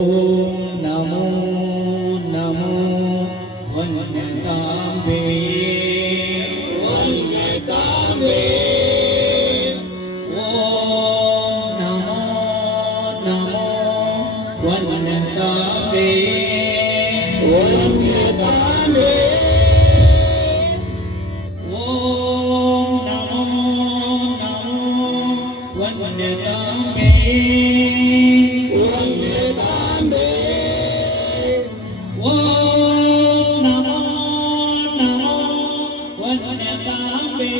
ನಮೋ ನಮೋ ವನ್ಯತಾಂಬೆ ವನ್ಯತಾಂಬೆ ಓಂ ನಮೋ ನಮೋ ವನ್ಯತಾಂಬೆ ವನ್ಯತಾಂಬೆ ಓಂ ನಮೋ ನಮೋ ವನ್ಯತಾಂಬೆ ಓಂ ನಮೋ ನಮೋ ವನ್ಯತಾಂಬೆ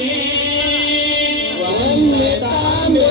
ವನ್ಯತಾಂಬೆ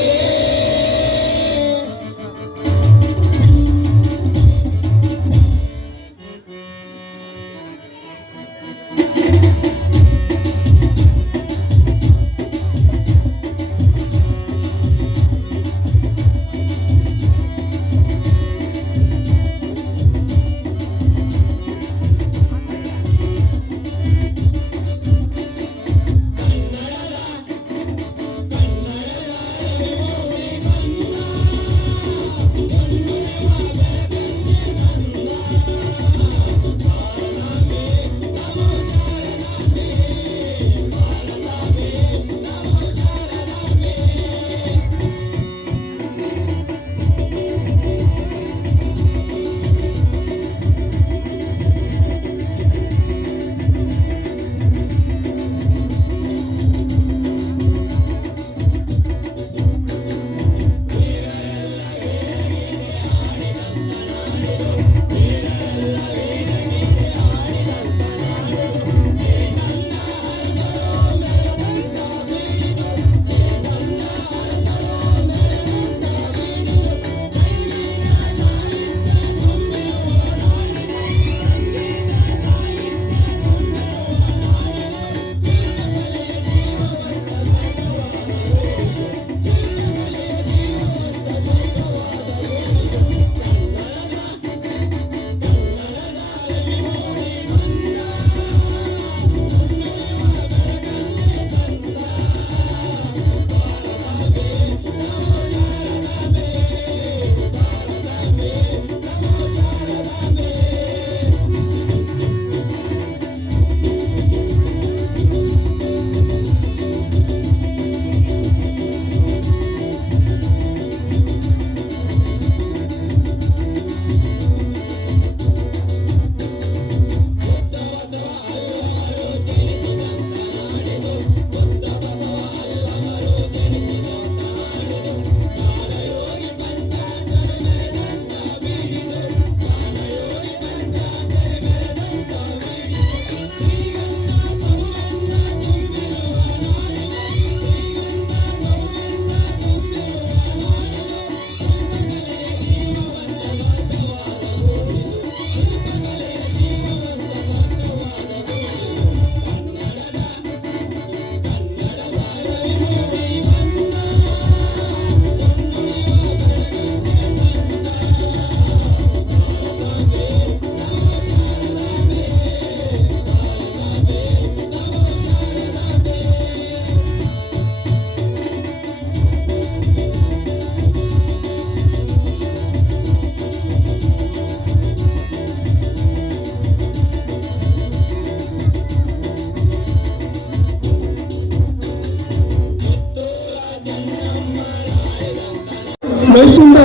ಮೈಚುಂಡ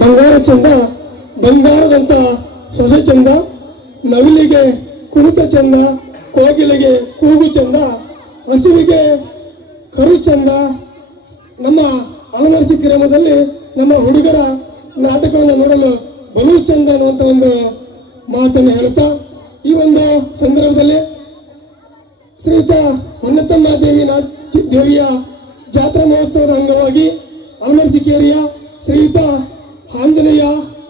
ಬಂಗಾರ ಚಂದ, ಬಂಗಾರದಂತ ಸೊಸೆ ಚಂದ, ನವಿಲಿಗೆ ಕುಣಿತ ಚಂದ, ಕೋಗಿಲೆಗೆ ಕೂಗು ಚಂದ, ಹಸುವಿಗೆ ಕರು ಚಂದ. ನಮ್ಮ ಅಲಮರಸಿ ಗ್ರಾಮದಲ್ಲಿ ನಮ್ಮ ಹುಡುಗರ ನಾಟಕವನ್ನು ನೋಡಲು ಬಲು ಚಂದ ಅನ್ನುವಂಥ ಒಂದು ಮಾತನ್ನು ಹೇಳುತ್ತಾ ಈ ಒಂದು ಸಂದರ್ಭದಲ್ಲಿ ಶ್ರೀಯುತ ಹೊನ್ನತಮ್ಮ ದೇವಿಯ ಜಾತ್ರಾ ಮಹೋತ್ಸವದ ಅಂಗವಾಗಿ ಅಲಮರಸಿಕೇರಿಯ ಶ್ರೀಯುತ ಆಂಜನೇಯ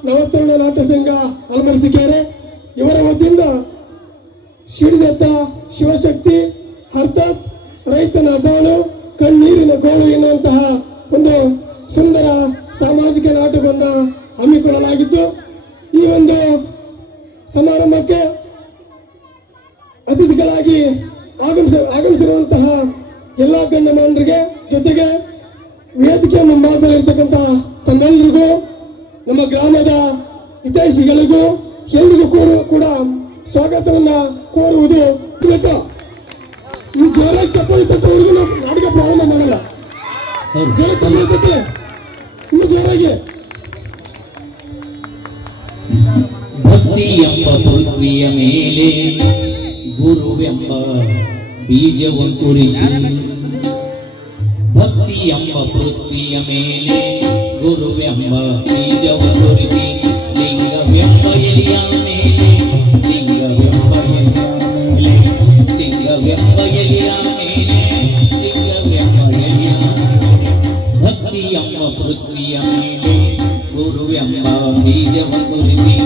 ನವತರುಣ ನಾಟ್ಯ ಸಂಘ ಅಲಮರಸಿಕೆರೆ ಇವರ ವತಿಯಿಂದ ಶಿಡಿದತ್ತ ಶಿವಶಕ್ತಿ ಅರ್ಥಾತ್ ರೈತನ ಬಾಳು ಕಣ್ಣೀರಿನ ಗೋಳು ಎನ್ನುವಂತಹ ಒಂದು ಸುಂದರ ಸಾಮಾಜಿಕ ನಾಟಕವನ್ನು ಹಮ್ಮಿಕೊಳ್ಳಲಾಗಿದ್ದು, ಈ ಒಂದು ಸಮಾರಂಭಕ್ಕೆ ಅತಿಥಿಗಳಾಗಿ ಆಗಮಿಸಿರುವಂತಹ ಎಲ್ಲ ಗಣ್ಯಮಾನರಿಗೆ ಜೊತೆಗೆ ವೇದಿಕೆ ಮುಂಭಾಗದಲ್ಲಿರ್ತಕ್ಕಂಥ ತಮ್ಮೆಲ್ಲರಿಗೂ ನಮ್ಮ ಗ್ರಾಮದ ಹಿತೈಷಿಗಳಿಗೂ ಎಲ್ರಿಗೂ ಕೂಡ ಸ್ವಾಗತವನ್ನ ಕೋರುವುದು ಬೇಕು. ಈ ಜೋರಾಗಿ ಚಪ್ಪಾಳೆ ತಟ್ಟುವವರೆಗೂ ನಾವು ನಾಟಕ ಪ್ರಾರಂಭ ಮಾಡಲ್ಲ. ಜೋರ ಚಪ್ಪಾಳೆ ತಟ್ಟೆ ಇನ್ನು ಜೋರಾಗಿ. ಭಕ್ತಿ ಎಂಬ ಪೃಥ್ವಿಯ ಮೇಲೆ ಗುರುವೆಂಬ ಬೀಜವಂಕುರಿಸಿ, ಭಕ್ತಿ ಎಂಬ ಪೃಥ್ವಿಯ ಮೇಲೆ ಗುರುವೆಂಬ ಬೀಜವಂಕುರಿಸಿ, ಲಿಂಗವೆಂಬ ಎಲೆಯ ಮೇಲೆ, ಲಿಂಗವೆಂಬ ಎಲೆಯ ಮೇಲೆ, ಲಿಂಗವೆಂಬ ಎಲೆಯ ಮೇಲೆ, ಲಿಂಗವೆಂಬ ಎಲೆಯ ಮೇಲೆ, ಭಕ್ತಿ ಎಂಬ ಪೃಥ್ವಿಯ ಮೇಲೆ ಗುರುವೆಂಬ ಬೀಜವಂಕುರಿಸಿ.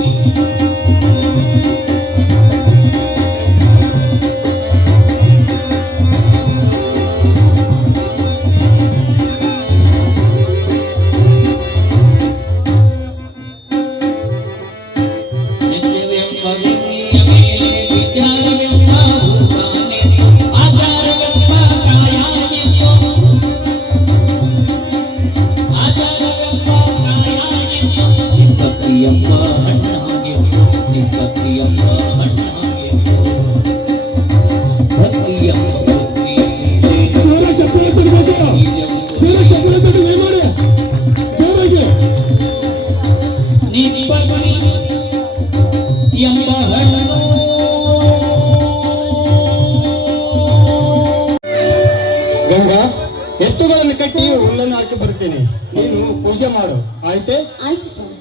ಗಂಗಾ, ಎತ್ತುಗಳನ್ನು ಕಟ್ಟಿ ಹುಲ್ಲನ್ನು ಹಾಕಿ ಬರುತ್ತೇನೆ. ನೀನು ಪೂಜೆ ಮಾಡು, ಆಯ್ತೆ? ಆಯ್ತು ಸ್ವಾಮಿ.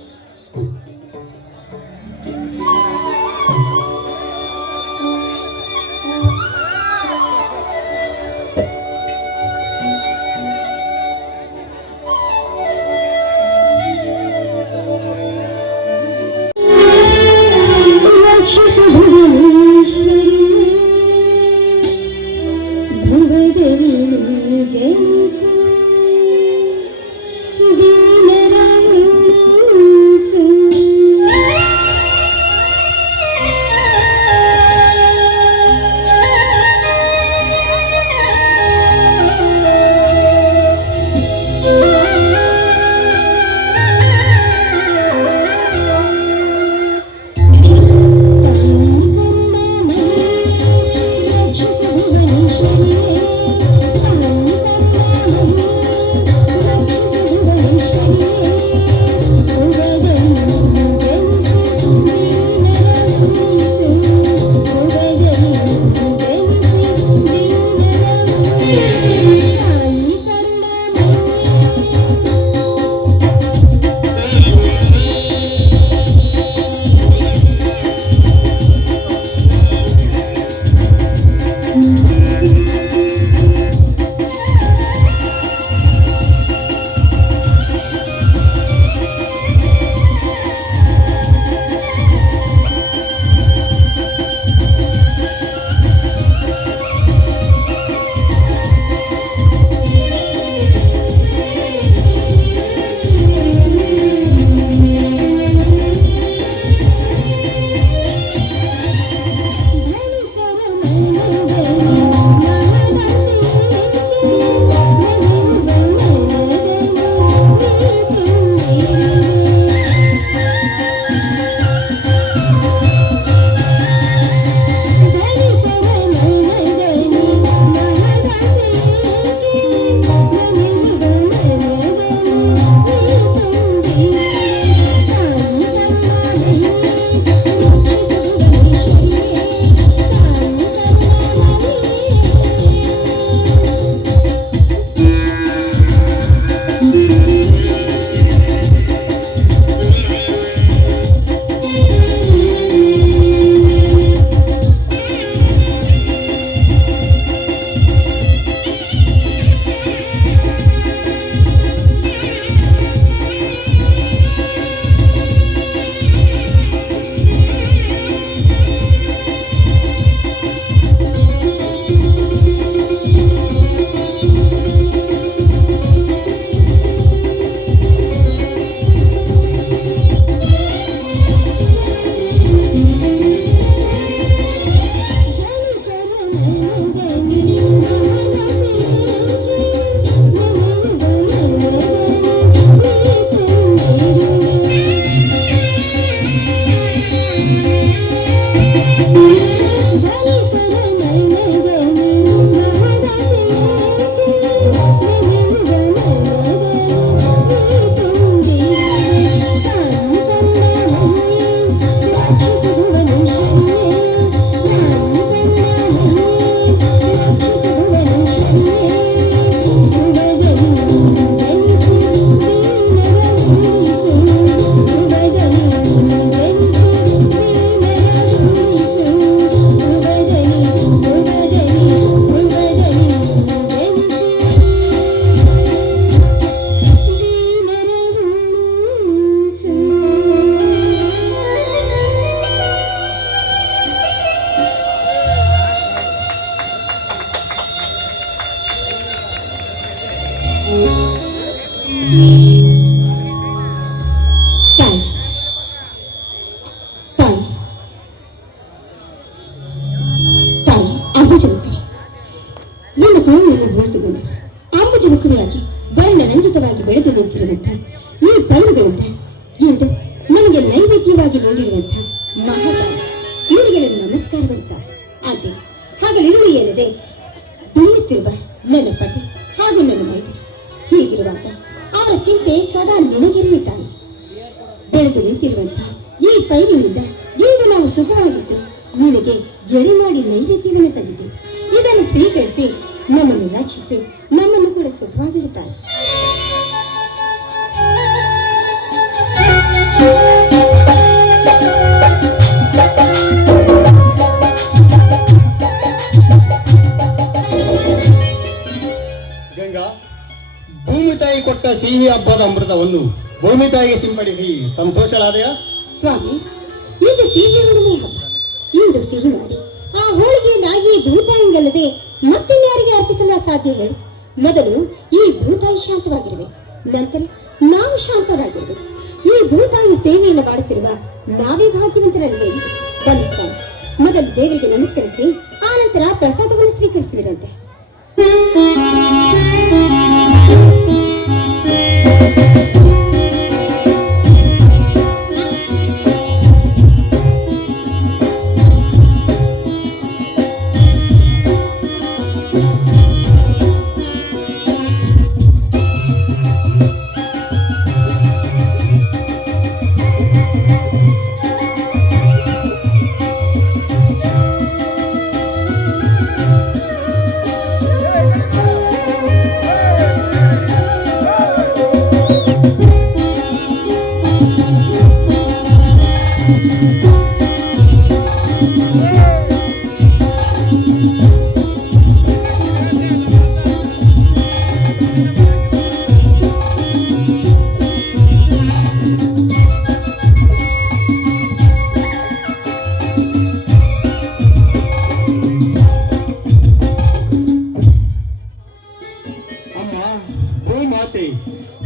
ಆತಿಥ್ಯವಾಗಿ ನೀಡಿರುವಂತಹ ಮಹಾತಾಯಿ ಇವರಿಗೆಲ್ಲ ನಮಸ್ಕಾರವಂತ ಆದ್ರೆ ಹಾಗಲಿರುಳು ಏನದೆ ದುಡಿಯುತ್ತಿರುವ ನನ್ನ ಪತಿ ಹಾಗೂ ನನ್ನ ಮೈದು ಹೀಗಿರುವಾಗ ಅವರ ಚಿಂತೆ ಸದಾ ನಿನಗಿರುತ್ತಾನೆ. ಬೆಳೆದು ನಿಂತಿರುವಂತಹ ಈ ಪೈರಿನಿಂದ ಇಂದು ನಾವು ಸುಖವಾಗಿದ್ದು ನಿನಗೆ ಎಡೆ ಮಾಡಿ ನೈವೇದ್ಯವನ್ನು ತಂದಿದ್ದು ಇದನ್ನು ಸ್ವೀಕರಿಸಿ ನಮ್ಮನ್ನು ರಕ್ಷಿಸಿ ನಮ್ಮನ್ನು ಕೂಡ ಸುಖವಾಗಿರುತ್ತಾರೆ. ಗಂಗಾ, ಭೂಮಿ ತಾಯಿ ಕೊಟ್ಟ ಸಿಹಿ ಹಬ್ಬದ ಅಮೃತವನ್ನು ಭೂಮಿ ತಾಯಿಗೆ ಸಿಂಪಡಿಸಿ ಸಂತೋಷಳಾದೆಯ? ಸ್ವಾಮಿ, ಇದು ಸಿಹಿ ಹುಣ್ಣಿಮೆ ಹಬ್ಬ. ಇಂದು ಸಿಹಿ ಮಾಡಿ ಆ ಹೋಳಿಗೆಯಿಂದಾಗಿ ಭೂತಾಯಿಗಲ್ಲದೆ ಮತ್ತಿನ್ಯಾರಿಗೆ ಅರ್ಪಿಸಲು ಸಾಧ್ಯ ಹೇಳಿ? ಮೊದಲು ಈ ಭೂತಾಯಿ ಶಾಂತವಾಗಿರಬೇಕು, ನಂತರ ನಾವು ಶಾಂತರಾಗಿರಬೇಕು. ಈ ಭೂತಾಯಿ ಸೇವೆಯನ್ನು ಮಾಡುತ್ತಿರುವ ನಾವೇ ಭಾಗ್ಯವಂತರಲ್ಲದೆ? ಬನ್ನಿ ಸ್ವಾಮಿ, ಮೊದಲು ದೇವರಿಗೆ ನಮಸ್ಕರಿಸಿ ಆ ನಂತರ ಪ್ರಸಾದವನ್ನು ಸ್ವೀಕರಿಸುವಿರಂತೆ.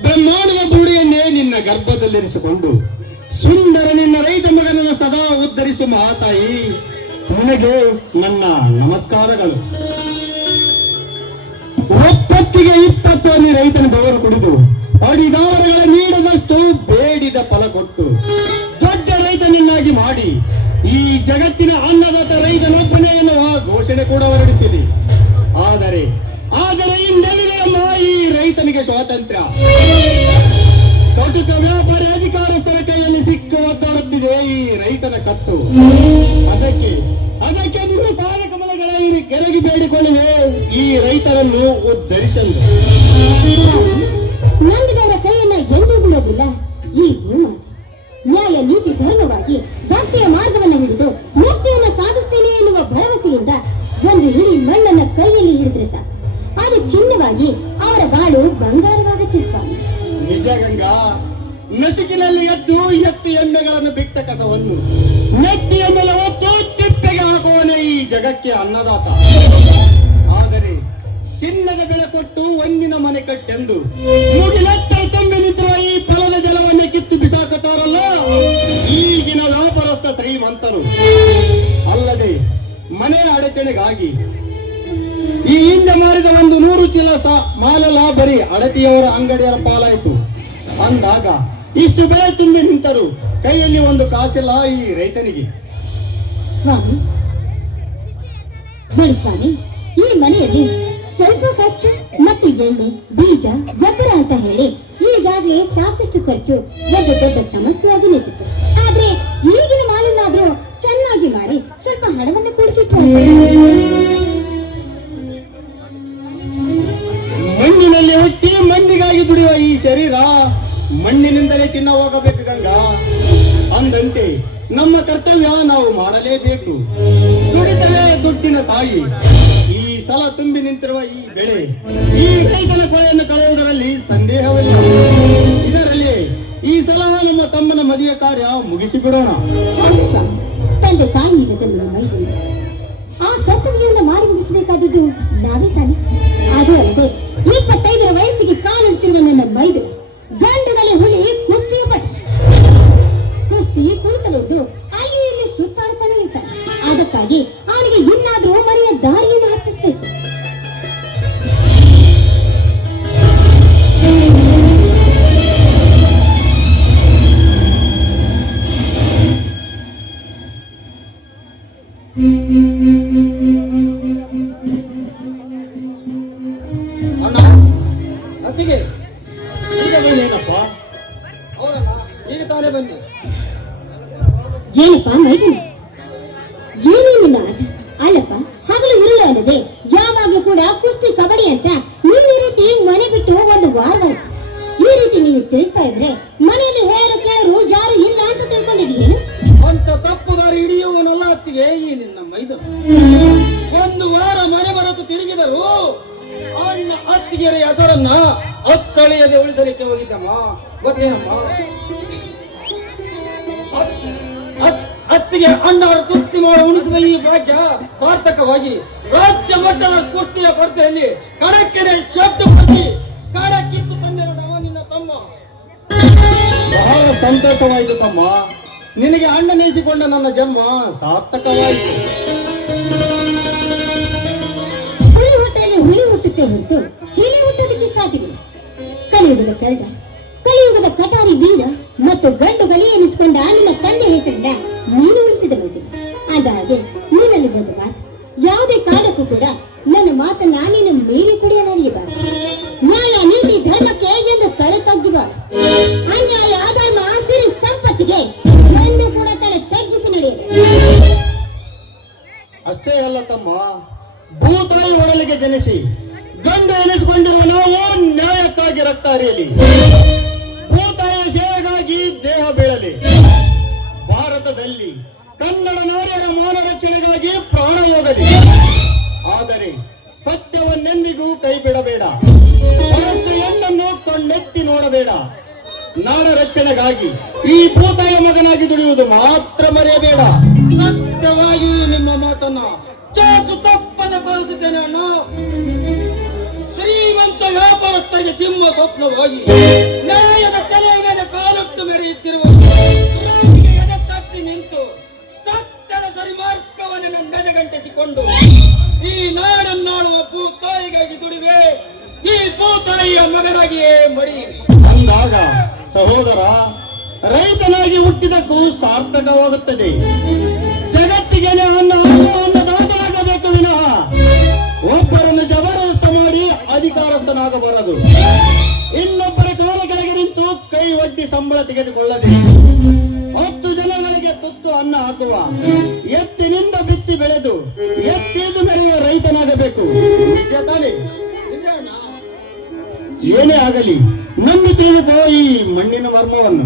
ಬ್ರಹ್ಮಾಂಡದ ಬೂಡಿಯನ್ನೇ ನಿನ್ನ ಗರ್ಭದಲ್ಲಿರಿಸಿಕೊಂಡು ಸುಂದರ ನಿನ್ನ ರೈತ ಮಗನನ್ನು ಸದಾ ಉದ್ಧರಿಸು ಮಹಾತಾಯಿ. ನಿನಗೆ ನನ್ನ ನಮಸ್ಕಾರಗಳು. ಒಪ್ಪತ್ತಿಗೆ 20 ಅನಿ ರೈತನ ಬೆವರು ಕುಡಿದು ಅಡಿದಾವರಗಳ ನೀಡದಷ್ಟು ಬೇಡಿದ ಫಲ ಕೊಟ್ಟು ದೊಡ್ಡ ರೈತನನ್ನಾಗಿ ಮಾಡಿ ಈ ಜಗತ್ತಿನ ಅನ್ನದಾತ ರೈತನೊಬ್ಬನೇ ಎನ್ನುವ ಘೋಷಣೆ ಕೂಡ ಹೊರಡಿಸಿದೆ. ಆದರೆ ಇಂದೆಲ್ಲಿದೆ ಅಮ್ಮ ಈ ರೈತನಿಗೆ ಸ್ವಾತಂತ್ರ್ಯ? ಕಟುಕ ವ್ಯಾಪಾರಿ ಅಧಿಕಾರಸ್ಥರ ಕೈಯಲ್ಲಿ ಸಿಕ್ಕು ಒದ್ದಾಡುತ್ತಿದೆ ಈ ರೈತನ ಕತ್ತು. ಅದಕ್ಕೆ ನಿಮ್ಮ ಪಾದಕಮಲಗಳ ಕೆರಗಿ ಬೇಡಿಕೊಳ್ಳುವೆ ಈ ರೈತರನ್ನು ಉದ್ಧರಿಸಲು. ನಂಬಿದವರ ಕೈಯನ್ನ ಎಂದೂ ಬಿಡೋದಿಲ್ಲ ಈ ಭೂಮಾತೆ. ನ್ಯಾಯ ನೀತಿ ಧರ್ಮವಾಗಿ ಭಕ್ತಿಯ ಮಾರ್ಗವನ್ನು ಹಿಡಿದು ಮುಕ್ತಿಯನ್ನು ಸಾಧಿಸ್ತೇನೆ ಎನ್ನುವ ಭರವಸೆಯಿಂದ ಒಂದು ಹಿಡಿ ಮಣ್ಣನ್ನ ಕೈಯಲ್ಲಿ ಹಿಡಿದ್ರೆ ಸಾಕು, ಅದು ಚಿನ್ನವಾಗಿ ಅವರ ಬಾಳು ಬಂಗಾರವಾಗುತ್ತೆ ಸ್ವಾಮಿ. ನಿಜ ಗಂಗಾ, ನಸುಕಿನಲ್ಲಿ ಎತ್ತು ಎಮ್ಮೆಗಳನ್ನು ಬಿಟ್ಟ ಕಸವನ್ನು ನೆತ್ತಿಯ ಮೇಲೆ ಹೊತ್ತು ತಿಪ್ಪೆಗೆ ಹಾಕುವನೇ ಈ ಜಗಕ್ಕೆ ಅನ್ನದಾತ. ಆದರೆ ಚಿನ್ನದ ಬೆಲೆ ಕೊಟ್ಟು ಒಂದಿನ ಮನೆ ಕಟ್ಟೆಂದು ಮುಗಿಲೆತ್ತರ ತುಂಬಿ ನಿಂತಿರುವ ಈ ಫಲದ ಜಲವನ್ನೇ ಕಿತ್ತು ಬಿಸಾಕುತ್ತಾರಲ್ಲ ಈಗಿನ ವ್ಯಾಪಾರಸ್ಥ ಶ್ರೀಮಂತರು. ಅಲ್ಲದೆ ಮನೆ ಅಡಚಣೆಗಾಗಿ ಈ ಹಿಂದೆ ಮಾರಿದ 100 ಚೀಲ ಮಾಲೆಲ್ಲ ಬರೀ ಅಡತಿಯವರ ಅಂಗಡಿಯರ ಪಾಲಾಯಿತು ಅಂದಾಗ ಇಷ್ಟು ಬೆಲೆ ತುಂಬಿ ನಿಂತರು ಕೈಯಲ್ಲಿ ಒಂದು ಕಾಸಿಲ್ಲ ಈ ರೈತನಿಗೆ. ಸ್ವಾಮಿ ನೋಡಿ ಸ್ವಾಮಿ, ಈ ಮನೆಯಲ್ಲಿ ಸ್ವಲ್ಪ ಖರ್ಚು ಮತ್ತು ಎಣ್ಣೆ ಬೀಜ ಗೊಬ್ಬರ ಅಂತ ಹೇಳಿ ಈಗಾಗಲೇ ಸಾಕಷ್ಟು ಖರ್ಚು ಒಂದು ದೊಡ್ಡ ಸಮಸ್ಯೆಯಾಗಿ ನಿಂತಿತ್ತು. ಆದ್ರೆ ಈಗಿನ ಮಾಲನ್ನಾದ್ರೂ ಚೆನ್ನಾಗಿ ಮಾರಿ ಸ್ವಲ್ಪ ಹಣವನ್ನು ಕೂಡಿಸಿಟ್ಟು ಮಣ್ಣಿನಲ್ಲಿ ಹುಟ್ಟಿ ಮಣ್ಣಿಗಾಗಿ ದುಡಿಯುವ ಈ ಶರೀರ ಮಣ್ಣಿನಿಂದಲೇ ಚಿನ್ನ ಹೋಗಬೇಕು ಗಂಗಾ. ಅಂದಂತೆ ನಮ್ಮ ಕರ್ತವ್ಯ ನಾವು ಮಾಡಲೇಬೇಕು. ದುಡಿತವೇ ದುಡ್ಡಿನ ತಾಯಿ. ಈ ಸಲ ತುಂಬಿ ನಿಂತಿರುವ ಈ ಬೆಳೆ ಈ ರೈತನ ಕೊಳೆಯನ್ನು ಕಳೆಯುವುದರಲ್ಲಿ ಸಂದೇಹವಿಲ್ಲ. ಇದರಲ್ಲಿ ಈ ಸಲ ನಮ್ಮ ತಮ್ಮನ ಮದುವೆ ಕಾರ್ಯ ಮುಗಿಸಿಬಿಡೋಣ. ತಂದೆ ತಾಯಿ ಇರುವುದನ್ನು ಮೈದು ಆ ಕರ್ತವ್ಯವನ್ನು ಮಾಡಿ ಮುಗಿಸಬೇಕಾದದ್ದು ನಾವೇ ತಾನೆ. ಅದು ಅಲ್ಲದೆ 25ರ ವಯಸ್ಸಿಗೆ ಕಾಲಿಡ್ತಿರುವ ನನ್ನ ಮೈದು ಗಂಡದಲ್ಲಿ ಹುಲಿ ಕುಸ್ತಿ ಪಟ್ಟು ಕುಸ್ತಿ ಕುಳಿತಲುವುದು ಅಲ್ಲಿ ಇಲ್ಲಿ ಸುತ್ತಾಡುತ್ತಾನೆ ಇರ್ತಾನೆ. ಅದಕ್ಕಾಗಿ ಅವನಿಗೆ ಇನ್ನಾದ್ರೂ ಮನೆಯ ದಾರಿಯನ್ನು ಹಚ್ಚಿಸಬೇಕು. ಅಣ್ಣ ಅತ್ತಿಗೆ ಈಗ ಬಂದೇನಪ್ಪ? ಹೌದಣ್ಣ, ಈಗ ತಾನೇ ಬಂದೆ. ಏನಪ್ಪ ಮೈದನ ಏನೇನಿಲ್ಲ ಆಟ ಅಲ್ಲಪ್ಪ ಹಗಲು ಇರುಳು ಅನ್ನದೆ ಯಾವಾಗ್ಲೂ ಕೂಡ ಕುಸ್ತಿ ಕಬಡ್ಡಿ ಅಂತ ನೀವ್ ಈ ರೀತಿ ಮನೆ ಬಿಟ್ಟು ಒಂದು ವಾರವಾಯ್ತು. ಈ ರೀತಿ ನೀವು ತಿಳ್ತಾ ಇದ್ರೆ ಮನೆಯಲ್ಲಿ ಹೇರು ಕೇಳರು ಯಾರು ಇಲ್ಲ ಅಂತ ತಿಳ್ಕೊಂಡಿದ್ದೀರಿ. ಅಂತ ತಪ್ಪು ದಾರಿ ಹಿಡಿಯುವನಲ್ಲ ಅತ್ತಿಗೆ ಈ ನಿನ್ನ ಮೈದನ. ಒಂದು ವಾರ ಮನೆ ಬರತು ತಿರುಗಿದರು ಅಣ್ಣ ಅತ್ತಿಗೆಯ ಹೆಸರನ್ನ ಅಚ್ಚಳಿಯದೆ ಉಳಿಸಲಿಕ್ಕೆ ಹೋಗಿದ್ದಮ್ಮ. ಗೊತ್ತೇನಮ್ಮ? ಅತ್ತಿಗೆ ಅಣ್ಣವರ ಕುಸ್ತಿ ಮಾಡಿ ಉಣಿಸಿದ ಈ ಭಾಗ್ಯ ಸಾರ್ಥಕವಾಗಿ ರಾಜ್ಯ ಮಟ್ಟದ ಕುಸ್ತಿಯ ಸ್ಪರ್ಧೆಯಲ್ಲಿ ಕಣಕ್ಕೆಡೆ ಶಬ್ದ ಪಟ್ಟಿ ಕಣಕ್ಕಿತ್ತು ತಂದೆರಡವ ನಿನ್ನ ತಮ್ಮ. ಬಹಳ ಸಂತೋಷವಾಯಿತು ತಮ್ಮ. ನಿನಗೆ ಅಣ್ಣನೇಸಿಕೊಂಡ ನನ್ನ ಜನ್ಮ ಸಾರ್ಥಕವಾಯಿತು. ಹುಳಿ ಹೊಟ್ಟೆಯಲ್ಲಿ ಹುಳಿ ಹುಟ್ಟುತ್ತೆ ಹೊರತು ಹಿಲಿ ಹುಟ್ಟೋದಕ್ಕೆ ಸಾಧ್ಯವಿಲ್ಲ. ಕಲಿಯುಗದ ಕರಡ ಕಲಿಯುಗದ ಕಟಾರಿ ವೀರ ಮತ್ತು ಗಂಡು ಗಲಿ ಎನಿಸಿಕೊಂಡ ನಿನ್ನ ತಂದೆ ಹೆಸರನ್ನ ನೀನು ಉಳಿಸಿದ ಮೈದನ. ಅದಾಗೆ ನೀನಲ್ಲಿ ಒಂದು ಮಾತು, ಯಾವುದೇ ಕಾರಣಕ್ಕೂ ಕೂಡ ನನ್ನ ಮಾತನ್ನ ನೀನು ಮೀರಿ ಕುಡಿಯ ನಡೆಯಬಾರದು. ನ್ಯಾಯ ನೀತಿ ಧರ್ಮಕ್ಕೆ ಎಂದು ತಲೆ ತಗ್ಗಬಾರದು. ಅನ್ಯಾಯ ಅಧರ್ಮ ಸಿರಿ ಸಂಪತ್ತಿಗೆ ಎಂದು ಕೂಡ ತಲೆ ತಗ್ಗಿಸಿ ನಡೆಯಬೇಕು. ಅಷ್ಟೇ ಅಲ್ಲ ತಮ್ಮ, ಭೂತಾಯಿ ಒಡಲಿಗೆ ಜನಿಸಿ ಗಂಡು ಎನಿಸಿಕೊಂಡಿರುವ ನಾವು ನ್ಯಾಯಕ್ಕಾಗಿ ರಕ್ತ ಹರಿಯಲಿ, ಭೂತಾಯಿಯ ಸೇವೆಗಾಗಿ ದೇಹ ಬೀಳಲಿ, ಭಾರತದಲ್ಲಿ ಕನ್ನಡ ನಾರಿಯರ ಮಾನ ರಕ್ಷಣೆಗಾಗಿ ಪ್ರಾಣ ಹೋಗಲಿ. ಆದರೆ ಸತ್ಯವನ್ನೆಂದಿಗೂ ಕೈ ಬಿಡಬೇಡ, ಹೆಣ್ಣನ್ನು ಕಣ್ಣೆತ್ತಿ ನೋಡಬೇಡ. ನಾಡ ರಕ್ಷಣೆಗಾಗಿ ಈ ಭೂತಾಯಿಯ ಮಗನಾಗಿ ದುಡಿಯುವುದು ಮಾತ್ರ ಮರೆಯಬೇಡ. ಸತ್ಯವಾಗಿಯೂ ನಿಮ್ಮ ಮಾತನ್ನ ಚಾಚು ತಪ್ಪದೆ ಪಾಲಿಸುತ್ತೇನೆ ಅಣ್ಣ. ಶ್ರೀಮಂತ ವ್ಯಾಪಾರಸ್ಥರಿಗೆ ಸಿಂಹ ಸ್ವಪ್ನವಾಗಿ ನ್ಯಾಯದ ತಲೆಯ ಮೇಲೆ ಕಾಲುಟ್ಟು ಮೆರೆಯುತ್ತಿರುವ ಎದೆ ತಟ್ಟಿ ನಿಂತು ಸತ್ಯದ ಸರಿಮಾರ್ಗವನ್ನು ನೆನೆಗಂಟಿಸಿಕೊಂಡು ಈ ನಾಡನ್ನಾಳುವ ಭೂತಾಯಿಗಾಗಿ ದುಡಿವೆ. ಈ ಭೂತಾಯಿಯ ಮಗನಾಗಿಯೇ ಮಡಿ ಅಂದಾಗ ಸಹೋದರ, ರೈತನಾಗಿ ಹುಟ್ಟಿದಕ್ಕೂ ಸಾರ್ಥಕವಾಗುತ್ತದೆ. ಜಗತ್ತಿಗೆ ಅನ್ನದಾತನಾಗಬೇಕು ವಿನಃ ಒಬ್ಬರನ್ನು ಜಬರದಸ್ತ ಮಾಡಿ ಅಧಿಕಾರಸ್ಥನಾಗಬಾರದು. ಇನ್ನೊಬ್ಬರ ಕಾಲ ಕೆಳಗೆ ನಿಂತು ಕೈ ಒಡ್ಡಿ ಸಂಬಳ ತೆಗೆದುಕೊಳ್ಳದೆ 10 ಜನಗಳಿಗೆ ತುತ್ತು ಅನ್ನ ಹಾಕುವ, ಎತ್ತಿನಿಂದ ಬಿತ್ತಿ ಬೆಳೆದು ಎತ್ತಿದು ಬೆಳೆಯುವ ರೈತನಾಗಬೇಕು. ತಾನೇ? ಏನೇ ಆಗಲಿ ನಂಬಿ ತಿಳಿದುಕೋ ಈ ಮಣ್ಣಿನ ಮರ್ಮವನ್ನು.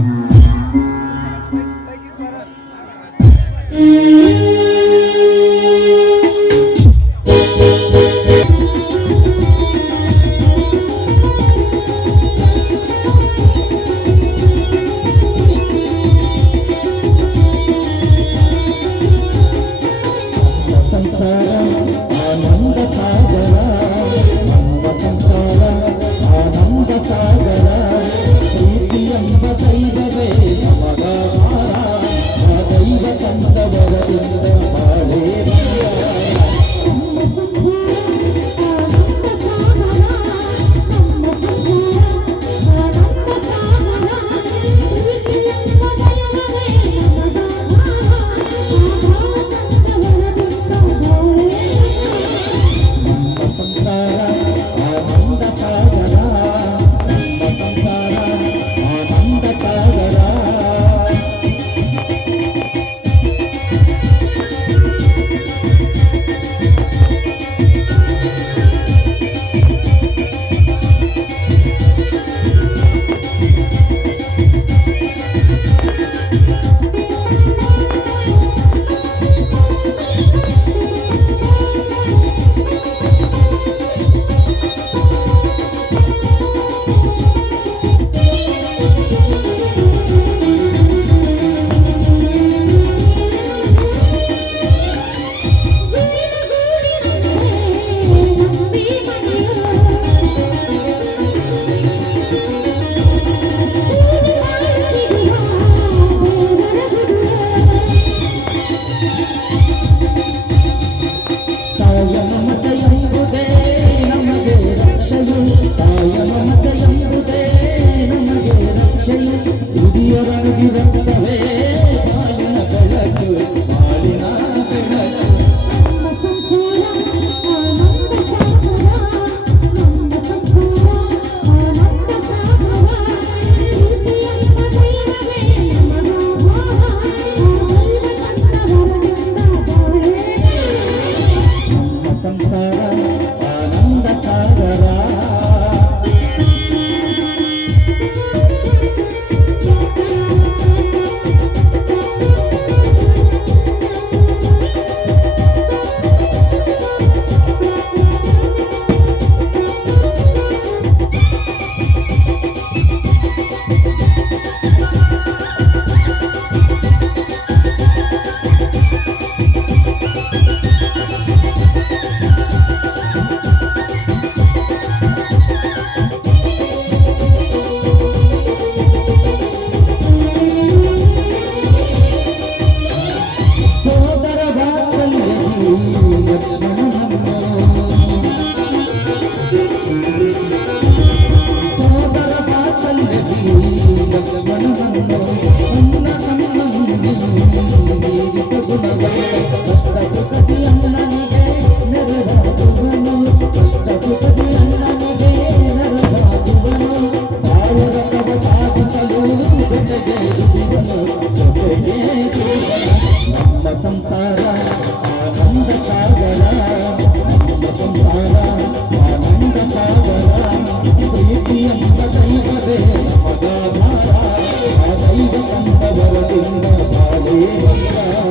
ಲಕ್ಷ್ಮಣನನ್ನು ಸೋದರ ಬಾತಲ್ಯದಿ ಲಕ್ಷ್ಮಣನನ್ನು ಅನ್ನ ಕಣ್ಣ ಮೀರಿಸಗುಣಗಳು ಕಷ್ಟ ಸುಖದಿ ಅಣ್ಣನಿಗೆ ನೆರವಾಗುವನು ಕಷ್ಟ ಸುಖದಿ ಅಣ್ಣನಿಗೆ ನೆರವಾಗುವನು ಭಾವರಕವ ಸಾಧಿಸಲು ಜೊತೆಗೆ ದುಡಿದನು ಜೊತೆಗೆ ನಮ್ಮ ಸಂಸಾರ ಆನಂದ ಸಾಗರ ನಮ್ಮ ಸಂಸಾರ ಆನಂದ ಸಾಗರ ಪ್ರೀತಿ ಎಂಬ ದೈವವೇ ನಮಗಾಧಾರ ಆ ದೈವ ಕಂಡವರದಿಂದ ಬಾಳೇ ಬಂಗಾರ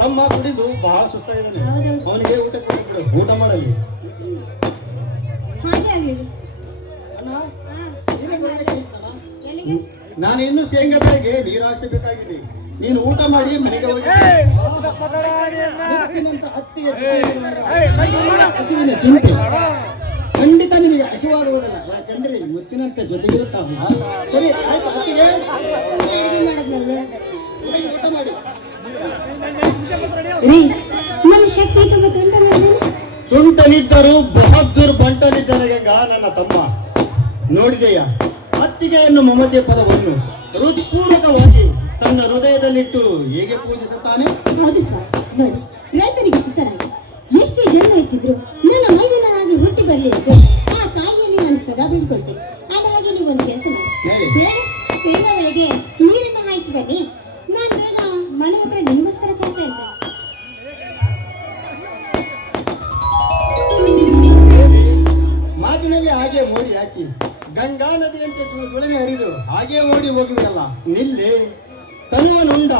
ತಮ್ಮ ಕುಡಿದು ಬಹಳ ಸುಸ್ತಾಗಿದ್ದಾನೆ. ಅವನಿಗೆ ಊಟ ಕೊಟ್ಟು ಊಟ ಮಾಡಲಿ. ನಾನು ಇನ್ನು ಶೇಂಗಾ ಬೆಳೆಗೆ ನೀರು ಹಾಯಿಸಬೇಕಾಗಿದೆ. ನೀನು ಊಟ ಮಾಡಿ ಮನೆಗೆ ಹೋಗಿ. ಹಸಿವಿನ ಚಿಂತೆ ಖಂಡಿತ ನಿಮಗೆ ಹಸಿವಾಗುವುದಿಲ್ಲ. ಯಾಕಂದ್ರೆ ಮುತ್ತಿನಂತೆ ಜೊತೆಗಿರುತ್ತಾವ. ಸರಿ ಆಯ್ತು, ಊಟ ಮಾಡಿ. ನಮ್ಮ ಶಕ್ತಿ ತುಂಬ ತುಂಟನಿದ್ದರು ಬಹದ್ದೂರ್ ಬಂಟನಿದ್ದಾರೆ ಗಂಗ ನನ್ನ ತಮ್ಮ. ನೋಡಿದೆಯಾ ಅತ್ತಿಗೆಯನ್ನು ಮಮತೆ ಪದವನ್ನು ಹೃತ್ಪೂರ್ವಕವಾಗಿ ತನ್ನ ಹೃದಯದಲ್ಲಿಟ್ಟು ಹೇಗೆ ಪೂಜಿಸುತ್ತಾನೆ. ಹೌದು ಸ್ವಾಮಿ, ನೋಡಿ ರೈತರಿಗೆ ಸಿದ್ಧರಾಗಿ ಎಷ್ಟೇ ಜನ್ಮ ಎತ್ತಿದ್ರು ನನ್ನ ಮೈದಿನಾಗಿ ಹುಟ್ಟಿ ಬರಲಿ ಅಂತ ಆ ತಾಯಿಯಲ್ಲಿ ನಾನು ಸದಾ ಬೇಡಿಕೊಳ್ತೇನೆ. ಹಾಗಾಗಿ ನೀವು ಒಂದು ಕೆಲಸ ಮಾಡಿ, ಬೇರೆ ನೀರನ್ನು ಹಾಯಿಸಿ ಬನ್ನಿ. ನಾನು ಬೇಗ ಮನೆ ಹತ್ರ ನಿಮಗೋಸ್ಕರ ಕಾಯ್ತಾ ಇದ್ದೆ. ಮಾತಿನಲ್ಲಿ ಹಾಗೆ ಮೋಡಿ ಹಾಕಿ ಗಂಗಾ ನದಿಯಂತೆ ಜುಳನೆ ಹರಿದು ಹಾಗೆ ಓಡಿ ಹೋಗುವೆಯಲ್ಲ. ನಿಲ್ಲಿ ತನುವನುಂಡ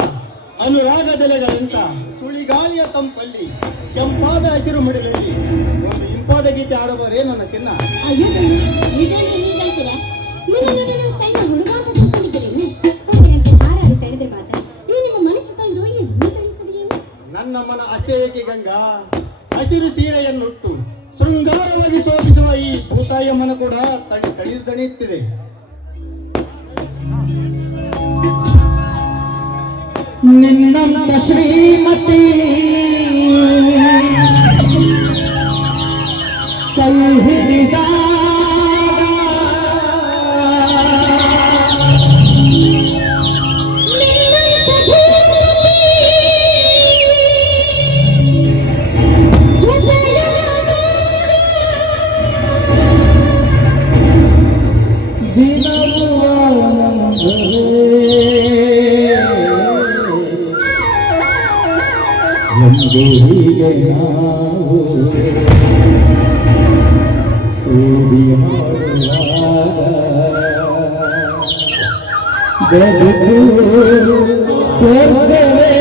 ಅನುರಾಗದೆಲೆಗಳಂತ ಸುಳಿಗಾಳಿಯ ತಂಪಲ್ಲಿ ಕೆಂಪಾದ ಹಸಿರು ಮಡಿಲಲ್ಲಿ ಒಂದು ಇಂಪಾದ ಗೀತೆ ಆಡುವರೇ ನನ್ನ ಚಿನ್ನ. ಅಯ್ಯೋ ಇದೇನು ಹೀಗಾಯ್ತೀರಾ? ನೀವು ಸಣ್ಣ ಹುಡುಗ ಹಾರಾಡಿ ತಡೆದ್ರೆ ಮಾತ್ರ ಈ ನಿಮ್ಮ ಮನಸ್ಸು ತಂದು ನನ್ನ ಮನ ಅಷ್ಟೇ ಏಕೆ ಗಂಗಾ, ಹಸಿರು ಸೀರೆಯನ್ನುಟ್ಟು ಶೃಂಗಾರವಾಗಿ ಶೋಭಿಸುವ ಈ ಭೂತಾಯ ಮನ ಕೂಡ ತಣಿಯುತ್ತಿದೆ. ನಿನ್ನ ಶ್ರೀಮತಿ ಕೈ ಹಿಡಿದ ಹೀಗೆ ನಾವು ಸೇರಿ ಬದುಕು ಸ್ವರ್ಗವೇ.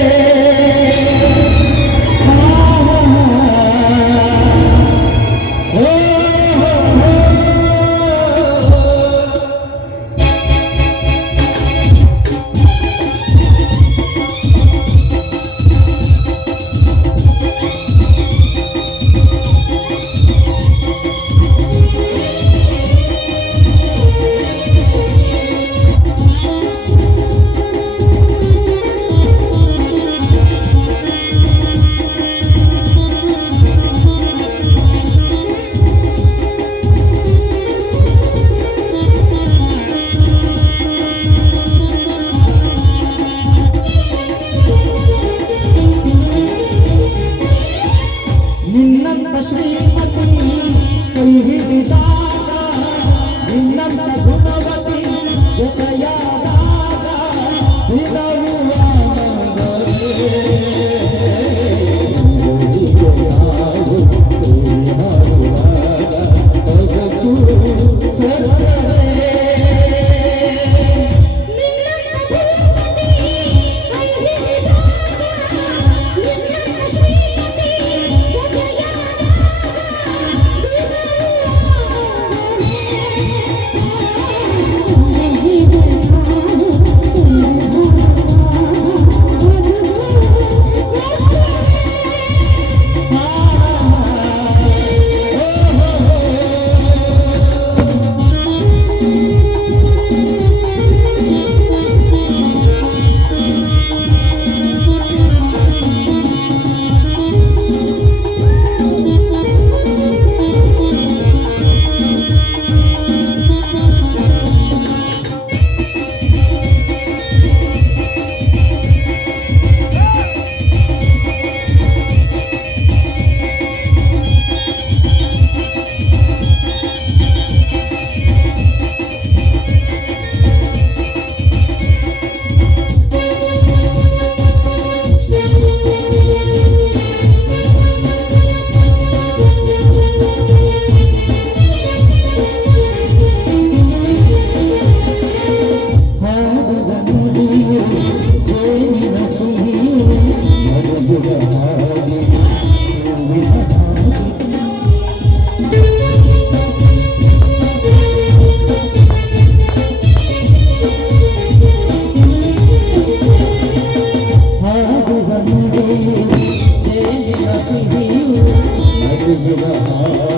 ಹಾಗೆ ಹೂವಿನ ಹಾಗೆ ಹಾಗೆ ಬಂದೆ ಜೇನಿನ ಸಿಹಿಯು ನಗುವಿನ ಹಾಗೆ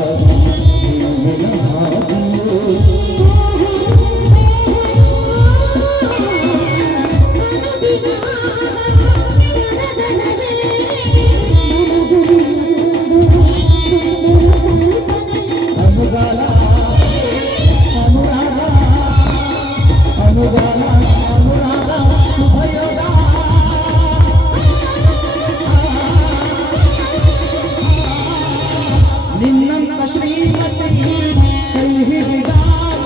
ಹೂವಿನ ಹಾಗೆಯು ಅನುಗಾಲ ಅನುರಾಗ ಅನುಗಾಲ ಅನುರಾಗ ಶುಭಯೋಗ ನಿನ್ನಂತ ಶ್ರೀಮತಿ ಕೈ ಹಿಡಿದಾಗ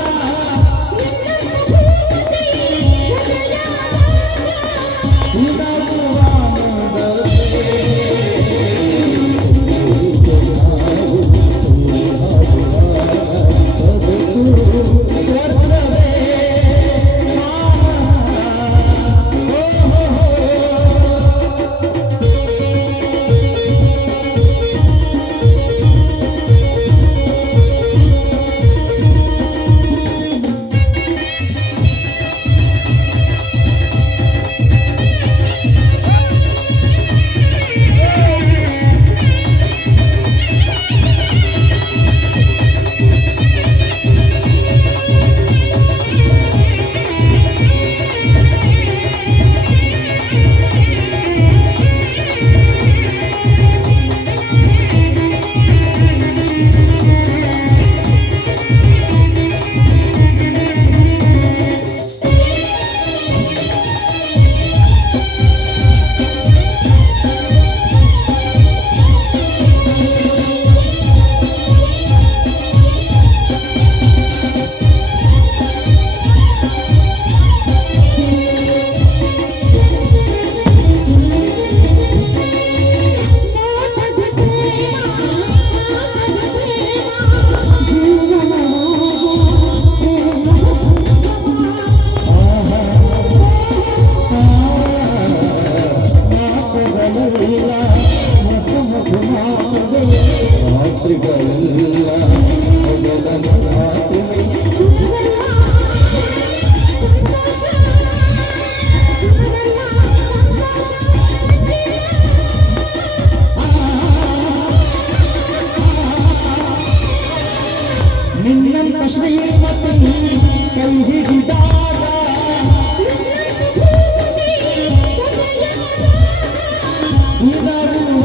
ರಾತ್ರಿಗಳೆಲ್ಲ ಮೊದಲ ರಾತ್ರಿ ನಿನ್ನಂತ ಶ್ರೀಮತಿ ಕೈ ಹಿಡಿದಾಗ ಇದರುವ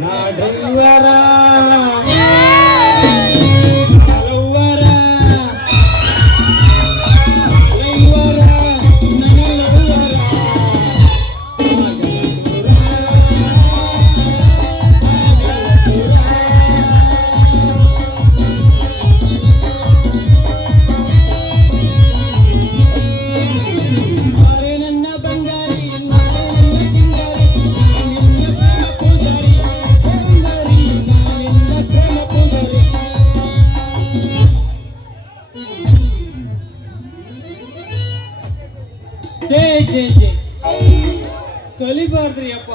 ನಾ ಡ್ರೈವರ ಲವ್ವರ ಲವ್ವರ ನನ್ನ ಲವ್ವರ ಅರೆ ನನ್ನ ಬಂಗಾರಿ ನನ್ನ ಸಿಂಗಾರಿ ನಿನ್ನ ಪ್ರೇಮ ಪೂಜಾರಿ ಬಂಗಾರಿ ನಿನ್ನ ಪ್ರೇಮ ಪೂಜಾರಿ ಜೈ ಜೈ ಜೈ ಕಲಿಬಾರ್ದ್ರಿ ಅಪ್ಪ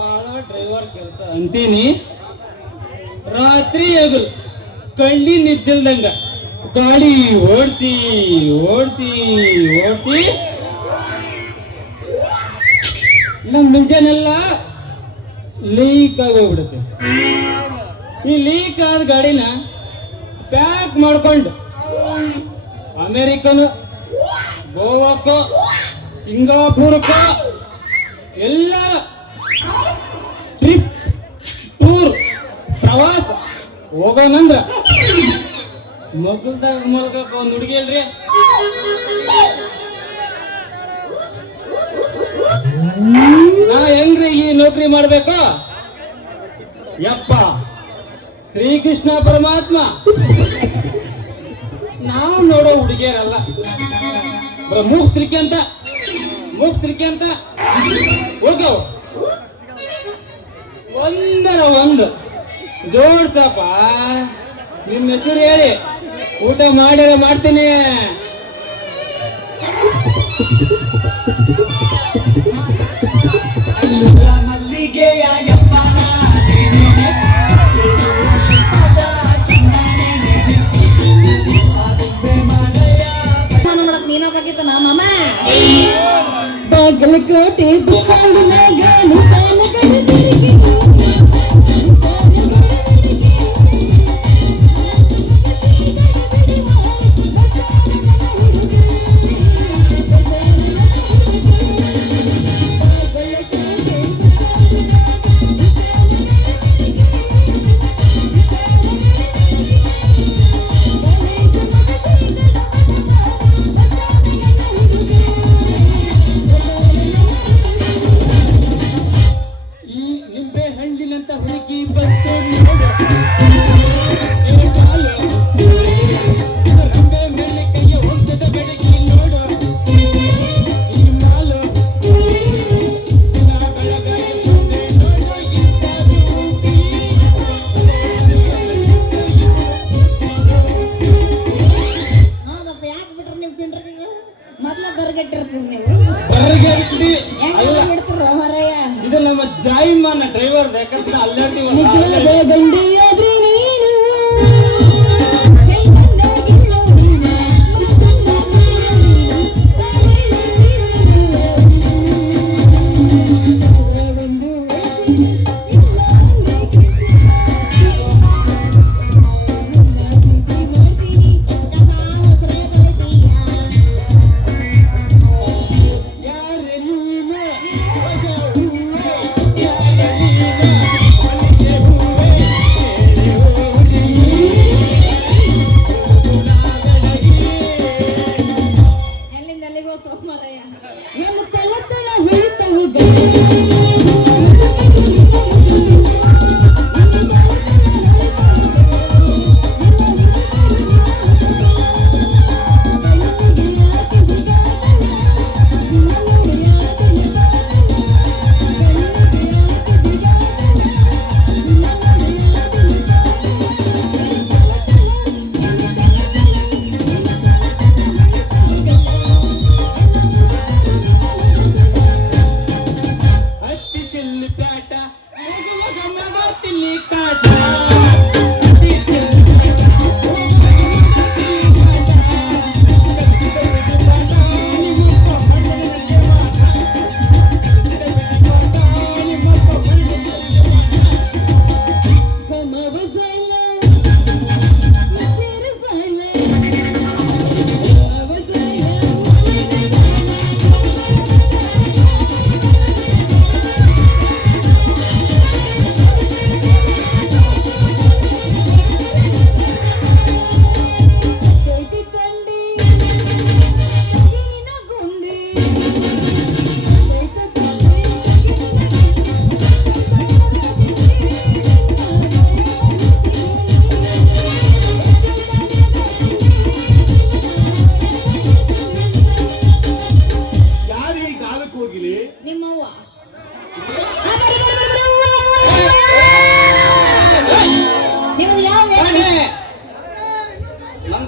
ಡ್ರೈವರ್ ಕೆಲಸ ಅಂತೀನಿ ರಾತ್ರಿ ಅದು ಕಳ್ಳಿ ನಿದ್ದಿಲ್ದಂಗ ಗಾಡಿ ಓಡಿಸಿ ಓಡಿಸಿ ಓಡಿಸಿ ನಮ್ ಮುಂಜಾನೆಲ್ಲ ಲೀಕ್ ಆಗೋಗ್ಬಿಡುತ್ತೆ. ಈ ಲೀಕ್ ಆದ ಗಾಡಿನ ಪ್ಯಾಕ್ ಮಾಡ್ಕೊಂಡು ಅಮೇರಿಕನು ಗೋವಾಕ್ಕೋ ಸಿಂಗಾಪುರಕ್ಕೋ ಎಲ್ಲರ ಟ್ರಿಪ್ ಟೂರ್ ಪ್ರವಾಸ ಹೋಗೋಣಂದ್ರ ಮೊದಲ್ದಾಗ ಮೂಲಕ ಒಂದು ಹುಡುಗಿ ಅಲ್ರಿ ನಾ ಹೆಂಗ್ರಿ ಈ ನೌಕರಿ ಮಾಡ್ಬೇಕು ಯಪ್ಪ ಶ್ರೀಕೃಷ್ಣ ಪರಮಾತ್ಮ ನಾವು ನೋಡೋ ಹುಡುಗಿಯರಲ್ಲ ಮೂಕ್ತಿರಿಕೆ ಅಂತ ಹೋಗವ್ ಒಂದರ ಒಂದು ಜೋಡ್ಸಪ್ಪ ನಿಮ್ಮ ಹೆಸರು ಹೇಳಿ ಊಟ ಮಾಡ್ತೀನಿ. ನೀನಾಗಿತ್ತು ನಾ ಮಾಮ ಬಾಗಲಕೋಟೆ ಇದು ನಮ್ಮ ಜಾಯಿಮಾನ ಡ್ರೈವರ್ ಯಾಕಂದ್ರೆ ಅಲ್ಲಾಡ್ತೀವಿ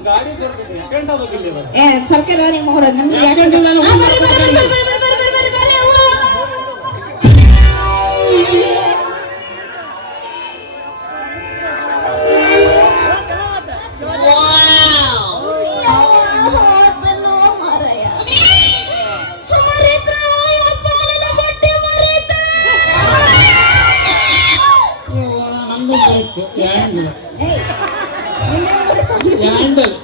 ಗಾಡಿ ಬರ್ತದೆ ಆಕ್ಸಿಡೆಂಟ್ ಆಗೋದಿಲ್ಲ ಇವಾಗ. ಏ ಸರ್ಕಾರ ನಿಮ್ಮ ಅವ್ರ ನಮ್ಗೆ Accident ಇಲ್ಲ, ನಾವು ಬರ್ರಿ, ಬರ್ರಿ, ಬರ್ರಿ, ಬರ್ರಿ, ಬರ್ರಿ, ಬರ್ರಿ, ಬರ್ರಿ, ಬರ್ರಿ, ಅವ್ವ. ಹೋತನೋ ಮಾರಾಯ. ಮರಿತ, ಇವತ್ತು ನನ್ನ ಬಟ್ಟೆ ಮರಿತ. ಯವ್ವ, ನಮ್ದು ಬರುತ್ತೆ ಹ್ಯಾಂಡಲ್ ಏಯ್, ನಿನ್ನೇನು ಮರಿತ? ಹ್ಯಾಂಡಲ್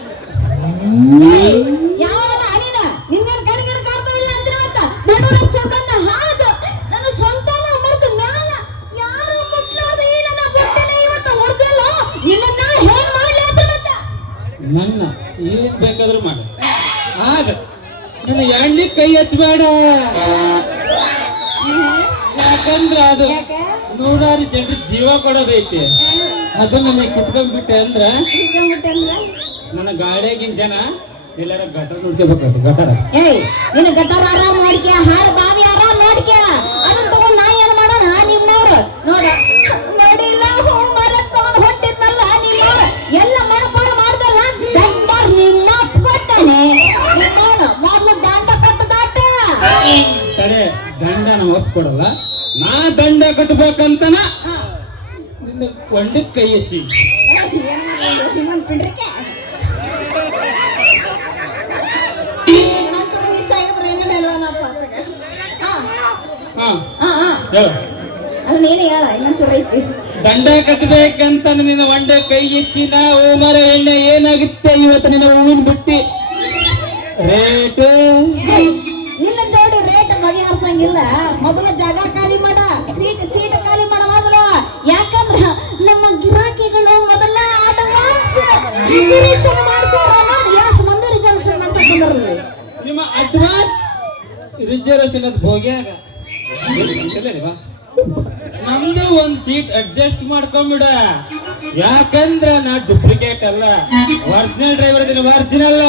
ಯಾವಾಗ ಅನಿನ ನಿನ್ನೇನು ಕಡೆಗಡೆ ಕಾಡ್ತಾವಿಲ್ಲ ಅಂದ್ರೆ ಮತ್ತ ನಡು ರಸ್ತೆ ಬಂದ ಹಾದು ನನ್ನ ಸ್ವಂತನ ಮರೆತು ಮ್ಯಾಲ ಯಾರು ಮುಟ್ಲಾರ್ದ ಈ ನನ್ನ ಬಟ್ಟೆನೆ ಇವತ್ತು ಹೊಡೆದಿಲ್ಲ ನಿನ್ನನ್ನ ಹೇಗ್ ಮಾಡ್ಲಿ ಅಂತ ಮತ್ತ ನನ್ನ ಏನ್ ಬೇಕಾದ್ರೂ ಮಾಡ ಆಗ ನನ್ನ ಹ್ಯಾಂಡ್ಲಿ ಕೈ ಹಚ್ಚಬೇಡ, ಯಾಕಂದ್ರೆ ಅದು ಯಾಕೆ ನೂರಾರು ಜನರು ಜೀವ ಕೊಡೋದೈತಿ. ಅದು ನನಗೆ ಕಿತ್ಕೊಂಡ್ಬಿಟ್ಟೆ ಅಂದ್ರ ನನ್ನ ಗಾಡಿಯಾಗಿನ ಜನ ಎಲ್ಲಾರ ಗಟರ್ ನೋಡ್ಕೋಬೇಕಾಯ್ತು. ಗಟರ ಏಯ್ ನಿನ್ನ ಗಟಾರ ಆರಾಮ್ ನೋಡ್ಕ್ಯ ಹಾರ ಬಾವಿ ಆರಾಮ್ ನೋಡ್ಕ್ಯ ಅದನ್ನ ತಗೊಂಡ್ ನಾ ಏನ್ ಮಾಡೋಣ ನಿಮ್ಮವ್ರು ನೋಡ ನೋಡಿಲ್ಲ ಹೂ ಮರಕ್ ತಗೊಂಡ್ ಹೊಟ್ಟಿದ್ನಲ್ಲ ನಿಮ್ಮವ್ರು ಎಲ್ಲ ಮಣಪಾರ ಮಾಡ್ದಲ್ಲ ದಂಡರ್ ನಿಮ್ಮ ಕೊಟ್ಟನೆ ನಿಮ್ಮವ್ನು ಮೊದ್ಲು ದಂಡ ಕಟ್ಟು ದಾಟ ಸರಿ, ದಂಡ ನಾವು ಒಪ್ಕೊಡಲ್ಲ. ನಾ ದಂಡ ಕಟ್ಬೇಕಂತನ ನಿನ್ನ ಕೊಂಡಕ್ ಕೈ ಹಚ್ಚಿ. ಇನ್ನೊಂದು ಪಿಂಡ್ರಿಕೆ ಮಿಸ್ ಆಗಿದ್ರೆ ಏನೇನು ಹೇಳೋಣಪ್ಪ ಹಾ ಅದು ನೀನು ಹೇಳ ಇನ್ನೊಂದು ಚೂರು ಐತಿ ದಂಡ ಕಟ್ಬೇಕಂತ ನಿನ್ನ ಒಂಡ ಕೈ ಹೆಚ್ಚಿನ ಓಮರ ಎಣ್ಣೆ ಏನಾಗುತ್ತೆ ಇವತ್ತು ನಿನ್ನ ಹೂವಿನ ಬುಟ್ಟಿ ರೇಟ್ ನಿನ್ನ ಜೋಡಿ ರೇಟ್ ಬಗೆಹರಿಸಂಗಿಲ್ಲ. ಮೊದಲು ಜಾಗ ಖಾಲಿ ಮಾಡ, ಸೀಟ್ ಖಾಲಿ ಮಾಡ ಮೊದಲು. ಯಾಕಂದ್ರ ನಮ್ಮ ಗಿರಾಕಿಗಳು ಮೊದಲ ಅಡ್ವಾನ್ಸ್ ರಿಸರ್ವೇಶನ್ ಮಾಡ್ತಾರ ನೋಡಿ. ಯಾಕೆ ಮಂದಿ ರಿಸರ್ವೇಶನ್ ಮಾಡ್ತಾರೆ ನಿಮ್ಮ ಅಡ್ವಾನ್ಸ್ ರಿಸರ್ವೇಶನ್ ಅದು ಭೋಗ್ಯಾಗ ನಮ್ದು ಒಂದ್ ಸೀಟ್ ಅಡ್ಜಸ್ಟ್ ಮಾಡ್ಕೊಂಬಿಡ. ಯಾಕಂದ್ರ ನಾ ಡೂಪ್ಲಿಕೇಟ್ ಅಲ್ಲ, ಒರಿಜಿನಲ್ ಡ್ರೈವರ್ ಇದೀನಿ, ಒರಿಜಿನಲ್.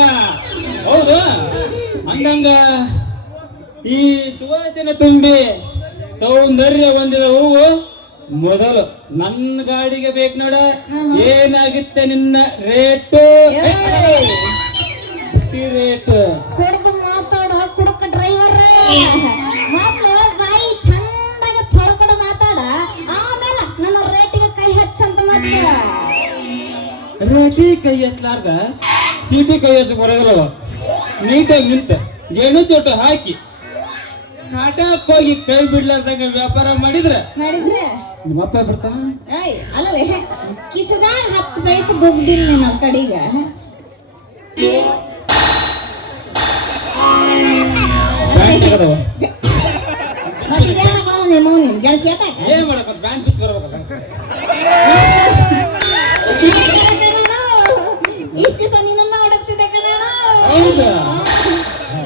ಹೌದು ಅಂದಂಗ ಈ ಸುವಾಸನೆ ತುಂಬಿ ಸೌಂದರ್ಯ ಹೊಂದಿದ ಹೂವು ಮೊದಲು ನನ್ನ ಗಾಡಿಗೆ ಬೇಕು ನೋಡ. ಏನಾಗುತ್ತೆ ನಿನ್ನ ರೇಟು? ರೇಟ್ ಕುಡ್ದು ಮಾತಾಡ ಕುಡುಕ ಡ್ರೈವರ್ ಮೊದಲು ಬಾಯಿ ಚಂದಾಗ ತೊಳ್ಕೊಂಡು ಮಾತಾಡ, ಆಮೇಲೆ ನನ್ನ ರೇಟಿಗೆ ಕೈ ಹಚ್ಚಂತ ಮತ್ತೆ ರೇಟಿ ಕೈ ಎತ್ತಲಾರ್ದ ಸೀಟಿ ಕೈ ಹಚ್ಚ ಬರೋದಿಲ್ಲವ. ನೀಟಾಗಿ ನಿಂತ ಗೇಣು ಚೋಟು ಹಾಕಿ ಕಾಟಕ್ ಹೋಗಿ ಕೈ ಬಿಡ್ಲಾರ್ದಂಗ ವ್ಯಾಪಾರ ಮಾಡಿದ್ರೆ ನಿಮ್ಮಪ್ಪ ಬರ್ತಾನ. ಏಯ್ ಅಲ್ಲವೇ ಕಿಸದಾಗ 10 ಪೈಸೆ ದುಡ್ಡಿಲ್ಲ ನಮ್ಮ ಕಡೆಗೆ. ಬ್ಯಾಂಕ್ ತಗದವ ಏನ್ ಏನ್ ಮಾಡಕ ಬ್ಯಾಂಕ್ ಬಿಚ್ಚ ಬರ್ಬೇಕಲ್ಲ. ಇಷ್ಟು ದಿವಸ ನಿನ್ನ ಹುಡುಕ್ತಿದ್ದೆ ಕಣ. ಹೌದಾ?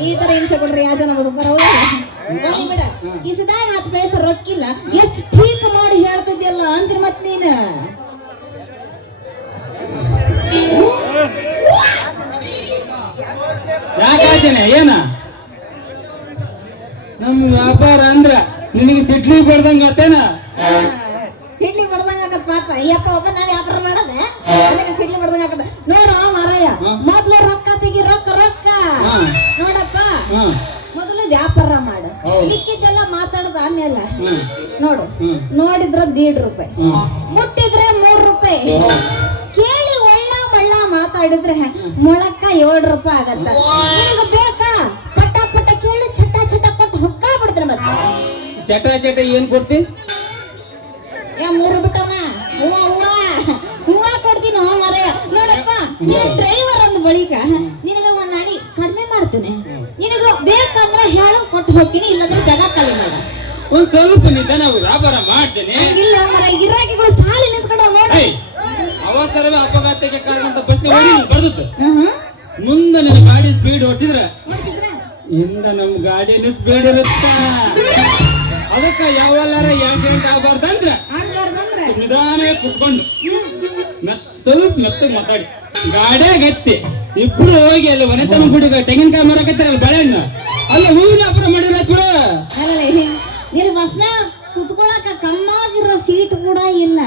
ಈ ತರ ಹಿಂಸೆ ಕೊಡ್ರಿ ಯಾವ ಜನ ಹುಡುಗರವ ಬಿಡ. ಕಿಸದಾಗ 10 ಪೈಸೆ ರೊಕ್ಕಿಲ್ಲ, ಎಷ್ಟು ಟೀಕ್ ಮಾಡಿ ಹೇಳ್ತಿದ್ಯಲ್ಲ ಅಂದ್ರ ಮತ್ ನೀನು ಯಾಕಾಚನೆ ಏನ ನಮ್ ವ್ಯಾಪಾರ ಅಂದ್ರ ನಿನಗೆ ಸಿಡ್ಲಿ ಬಡ್ದಂಗ ಆತೇನ? ಸಿಡ್ಲಿ ಬಡ್ದಂಗ ಆಗತ್ ಪಾಪ. ಅಯ್ಯಪ್ಪ ಒಬ್ಬ ನಾವ್ ವ್ಯಾಪಾರ ಮಾಡದ ಅದಕ್ಕೆ ಸಿಡ್ಲಿ ಬಡ್ದಂಗ ಆಗದ. ನೋಡು ಮಾರಾಯ, ಮೊದ್ಲು ರೊಕ್ಕ ತೆಗಿ, ರೊಕ್ಕ ನೋಡಪ್ಪ. ಮೊದಲು ವ್ಯಾಪಾರ ಮಾಡು, ಮಿಕ್ಕಿದ್ದೆಲ್ಲ ಮಾತಾಡದ ಆಮೇಲೆ ನೋಡು. ನೋಡಿದ್ರ 1.5 ರೂಪಾಯಿ, ಮುಟ್ಟಿದ್ರೆ 3 ರೂಪಾಯಿ, ಕೇಳಿ ಒಳ್ಳ ಮಾತಾಡಿದ್ರೆ ಮೊಳಕ್ಕ 7 ರೂಪಾಯಿ ಆಗತ್ತ. ನಿನಗ ಬೇಕಾ ಪಟ ಪಟ ಕೇಳಿ ಚಟ ಚಟ ಕೊಟ್ಟು ಹೊಕ್ಕ ಬಿಡ್ತಾರೆ ಮತ್ತೆ. ಚಟ ಏನ್ ಕೊಡ್ತಿ? 3 ಬಿಟ್ಟವನ ಹೂವ ಕೊಡ್ತೀನಿ ಮಾರಾಯ. ನೋಡಪ್ಪ, ನೀನು ಡ್ರೈವರ್ ಅಂದ ಬಳಿಕ ನಿನಗ ಒಂದ್ ನಾಡಿ ಕಡಿಮೆ ಮಾಡ್ತೀನಿ. ನಿನಗ ಬೇಕಂದ್ರೆ ಹೇಳು ಕೊಟ್ಟು ಹೋಗ್ತೀನಿ, ಇಲ್ಲಂದ್ರೆ ಜಾಗ ಖಾಲಿ ಮಾಡ. ಒಂದ್ ಸ್ವಲ್ಪ ನಿಧಾನ ವ್ಯಾಪಾರ ಮಾಡ್ತೇನೆ. ಇಲ್ಲ ಮರ ಗಿರಾಕಿಗಳು ಸಾಲಿ ನಿಂತ್ಕೊಂಡು ನೋಡಿ. ಅವಸರವೇ ಅಪಘಾತಕ್ಕೆ ಕಾರಣ ಅಂತ ಪ್ರಶ್ನೆ ಬರ್ದತ್ತು. ಮುಂದೆ ನಿನ್ನ ಗಾಡಿ ಸ್ಪೀಡ್ ಹೊಡ್ತಿದ್ರ ಇಂದ ನಮ್ ಗಾಡಿಯಲ್ಲಿ ಸ್ಪೀಡ್ ಇರುತ್ತ. ಅದಕ್ಕ ಯಾವಲ್ಲಾರ ಆಕ್ಸಿಡೆಂಟ್ ಆಗ್ಬಾರ್ದಂದ್ರ ನಿಧಾನವೇ ಕುತ್ಕೊಂಡು ಸ್ವಲ್ಪ ಮೆತ್ತಗೆ ಮಾತಾಡಿ ಗಾಡಿಯಾಗ ಹತ್ತಿ ಇಬ್ರು ಹೋಗಿ ಅಲ್ಲಿ ಮನೆತನ ಗುಡಿಗ ತೆಂಗಿನಕಾಯಿ ಮಾರಕತ್ತಾರಲ್ಲ ಬಾಳೆಹಣ್ಣು ಅಲ್ಲ ಹೂವಿನ ವ್ಯಾಪಾರ ಮಾಡಿರ ಕೂಡ. ನೀನು ಬಸ್ನ ಕುತ್ಕೊಳಕ ಕಮ್ಮಾಗಿರೋ ಸೀಟ್ ಕೂಡ ಇಲ್ಲ.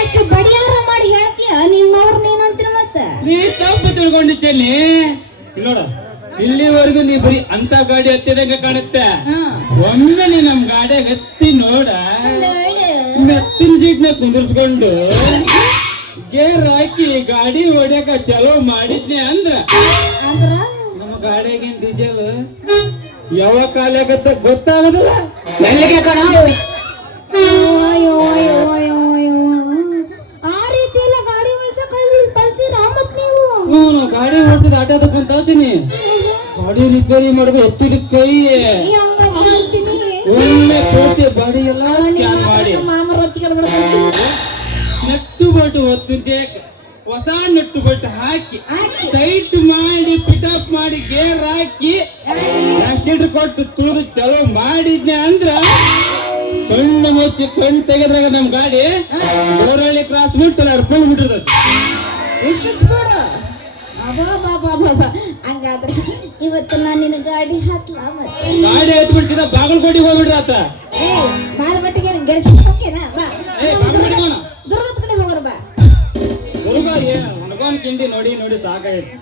ಎಷ್ಟು ಬಡಿಯಾರ ಮಾಡಿ ಹೇಳ್ತೀಯ ನಿಮ್ಮವ್ರ ನೀನಂತೀರ ಮತ್ತ ನೀ ತಪ್ಪು ತಿಳ್ಕೊಂಡಿದ್ದೇನೆ ನೋಡ ಇಲ್ಲಿವರೆಗೂ ನೀ ಬರೀ ಅಂತ ಗಾಡಿ ಹತ್ತಿದಂಗ ಕಾಣುತ್ತೆ ಒಮ್ಮೆ ನೀ ನಮ್ ಗಾಡಿಯಾಗ ಹತ್ತಿ ನೋಡ ಮೆತ್ತಿನ ಸೀಟ್ನ ಕುಂದಿರ್ಸ್ಕೊಂಡು ಗೇರ್ ಹಾಕಿ ಗಾಡಿ ಹೊಡ್ಯಾಕ ಚಲೋ ಮಾಡಿದ್ನೆ ಅಂದ್ರ ನಮ್ಮ ಗಾಡಿಯಾಗಿನ ಡೀಸೆಲ್ ಯಾವ ಕಾಲಾಗತ್ತ ಗೊತ್ತಾಗದಲ್ಲ ಆ ರೀತಿ ಎಲ್ಲ ಗಾಡಿ ಕಳ್ತೀರಾ ಮತ್ ನೀವು ನಾವು ಗಾಡಿ ಓಡ್ತಿದ್ ಆಟ ತಗೊಂಡ್ ತರ್ತೀನಿ ಗಾಡಿ ರಿಪೇರಿ ಮಾಡೋದು ಎತ್ತಿದ ಕೈ ಒಮ್ಮೆ ಕೋಟಿ ಬಾಡಿ ಎಲ್ಲ ಸ್ಕ್ಯಾನ್ ಮಾಡಿ ನಟ್ಟು ಬಟ್ಟು ಹೊತ್ತಿದ್ದೆ ಹೊಸ ನಟ್ಟು ಬಟ್ಟು ಹಾಕಿ ಟೈಟ್ ಮಾಡಿ ಪಿಟಪ್ ಮಾಡಿ ಗೇರ್ ಹಾಕಿ ಆಕ್ಸಿಲೇಟರ್ ಕೊಟ್ಟು ತುಳಿದು ಚಲೋ ಮಾಡಿದ್ನೆ ಅಂದ್ರ ಕಣ್ಣು ಮುಚ್ಚಿ ಕಣ್ಣು ತೆಗೆದ್ರಾಗ ನಮ್ ಗಾಡಿ ಗೋರಳ್ಳಿ ಕ್ರಾಸ್ ಮುಟ್ಟಲ್ಲ ಅರ್ಪಣೆ ಬಿಟ್ಟಿರ್ತದೆ. ಎಷ್ಟು ಸ್ಪೀಡ್ ಹಂಗಾದ್ರೆ ಇವತ್ತು ನಾನು ನಿನ್ನ ಗಾಡಿ ಹತ್ಲಾ ಮತ್ತೆ ಗಾಡಿ ಎತ್ ಬಿಡ್ತಿದ ಬಾಗಲಕೋಟಿಗೆ ಹೋಗ್ಬಿಡ್ರ ಆತ ಮಾಲಮಟ್ಟಿಗೆ ಗೆಳಸಿನ ಬಾ ಬಾಗಲಕೋಟಿಗೆ ಹೋಗೋಣ ದುರ್ಗದ ಕಡೆ ಹೋಗೋಣ ಬಾ ದುರ್ಗ ಒಣಗೋನ್ ಕಿಂಡಿ ನೋಡಿ ನೋಡಿ ಸಾಕಾಯ್ತು.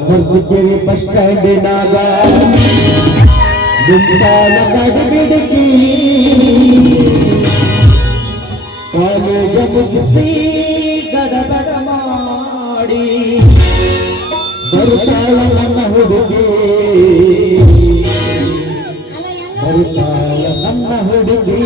ಮರ್ಜಿಗೆರೆ ಬಸ್ ಸ್ಟ್ಯಾಂಡಿನಾಗ ದುಂಬಾಲ ಕಡಿಬಿಡಕಿ ಕಾಲೇಜ ಮುಗಿಸಿ ಗಡಬಡ ಮಾಡಿ ಬರ್ತಾಳ ನನ್ನ ಹುಡುಗಿ ಬರ್ತಾಳ ನನ್ನ ಹುಡುಗಿ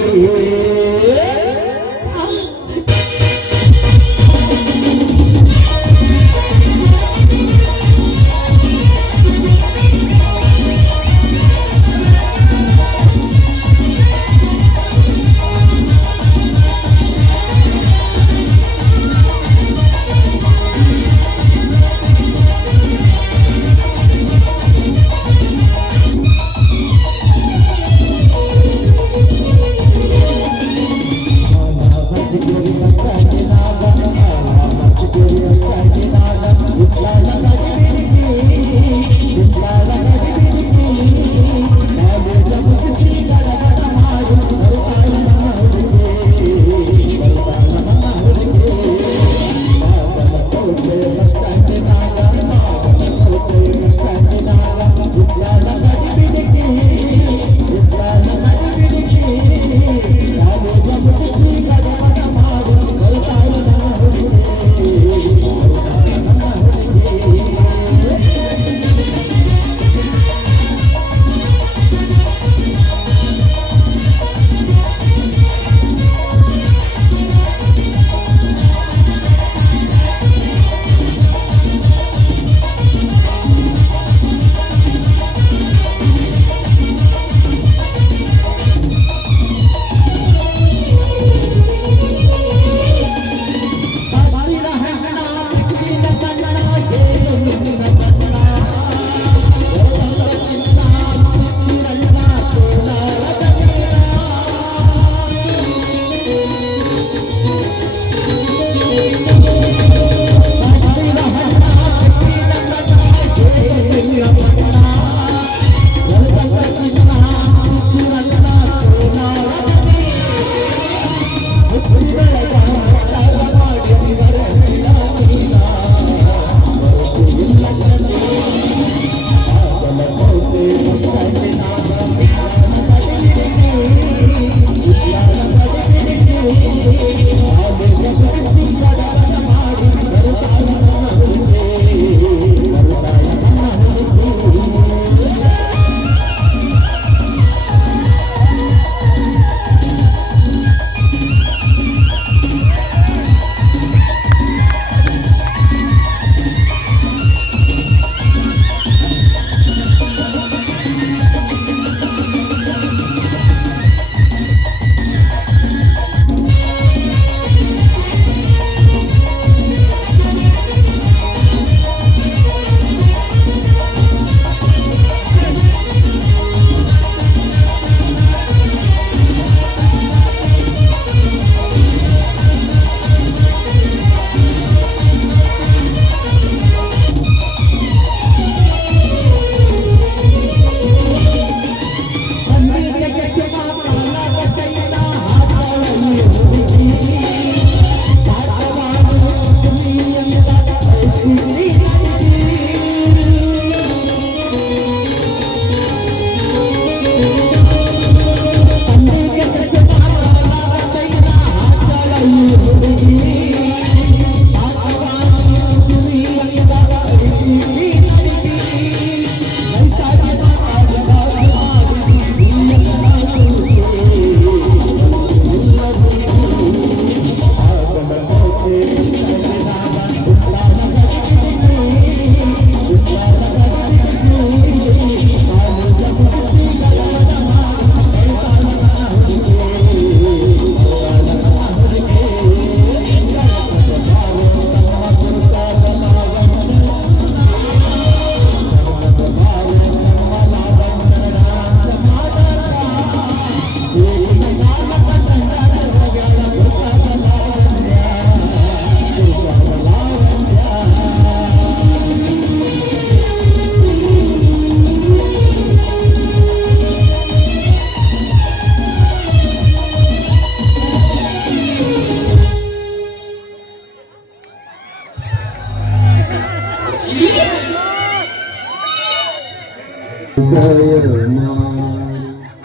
ಮಾಡಿ.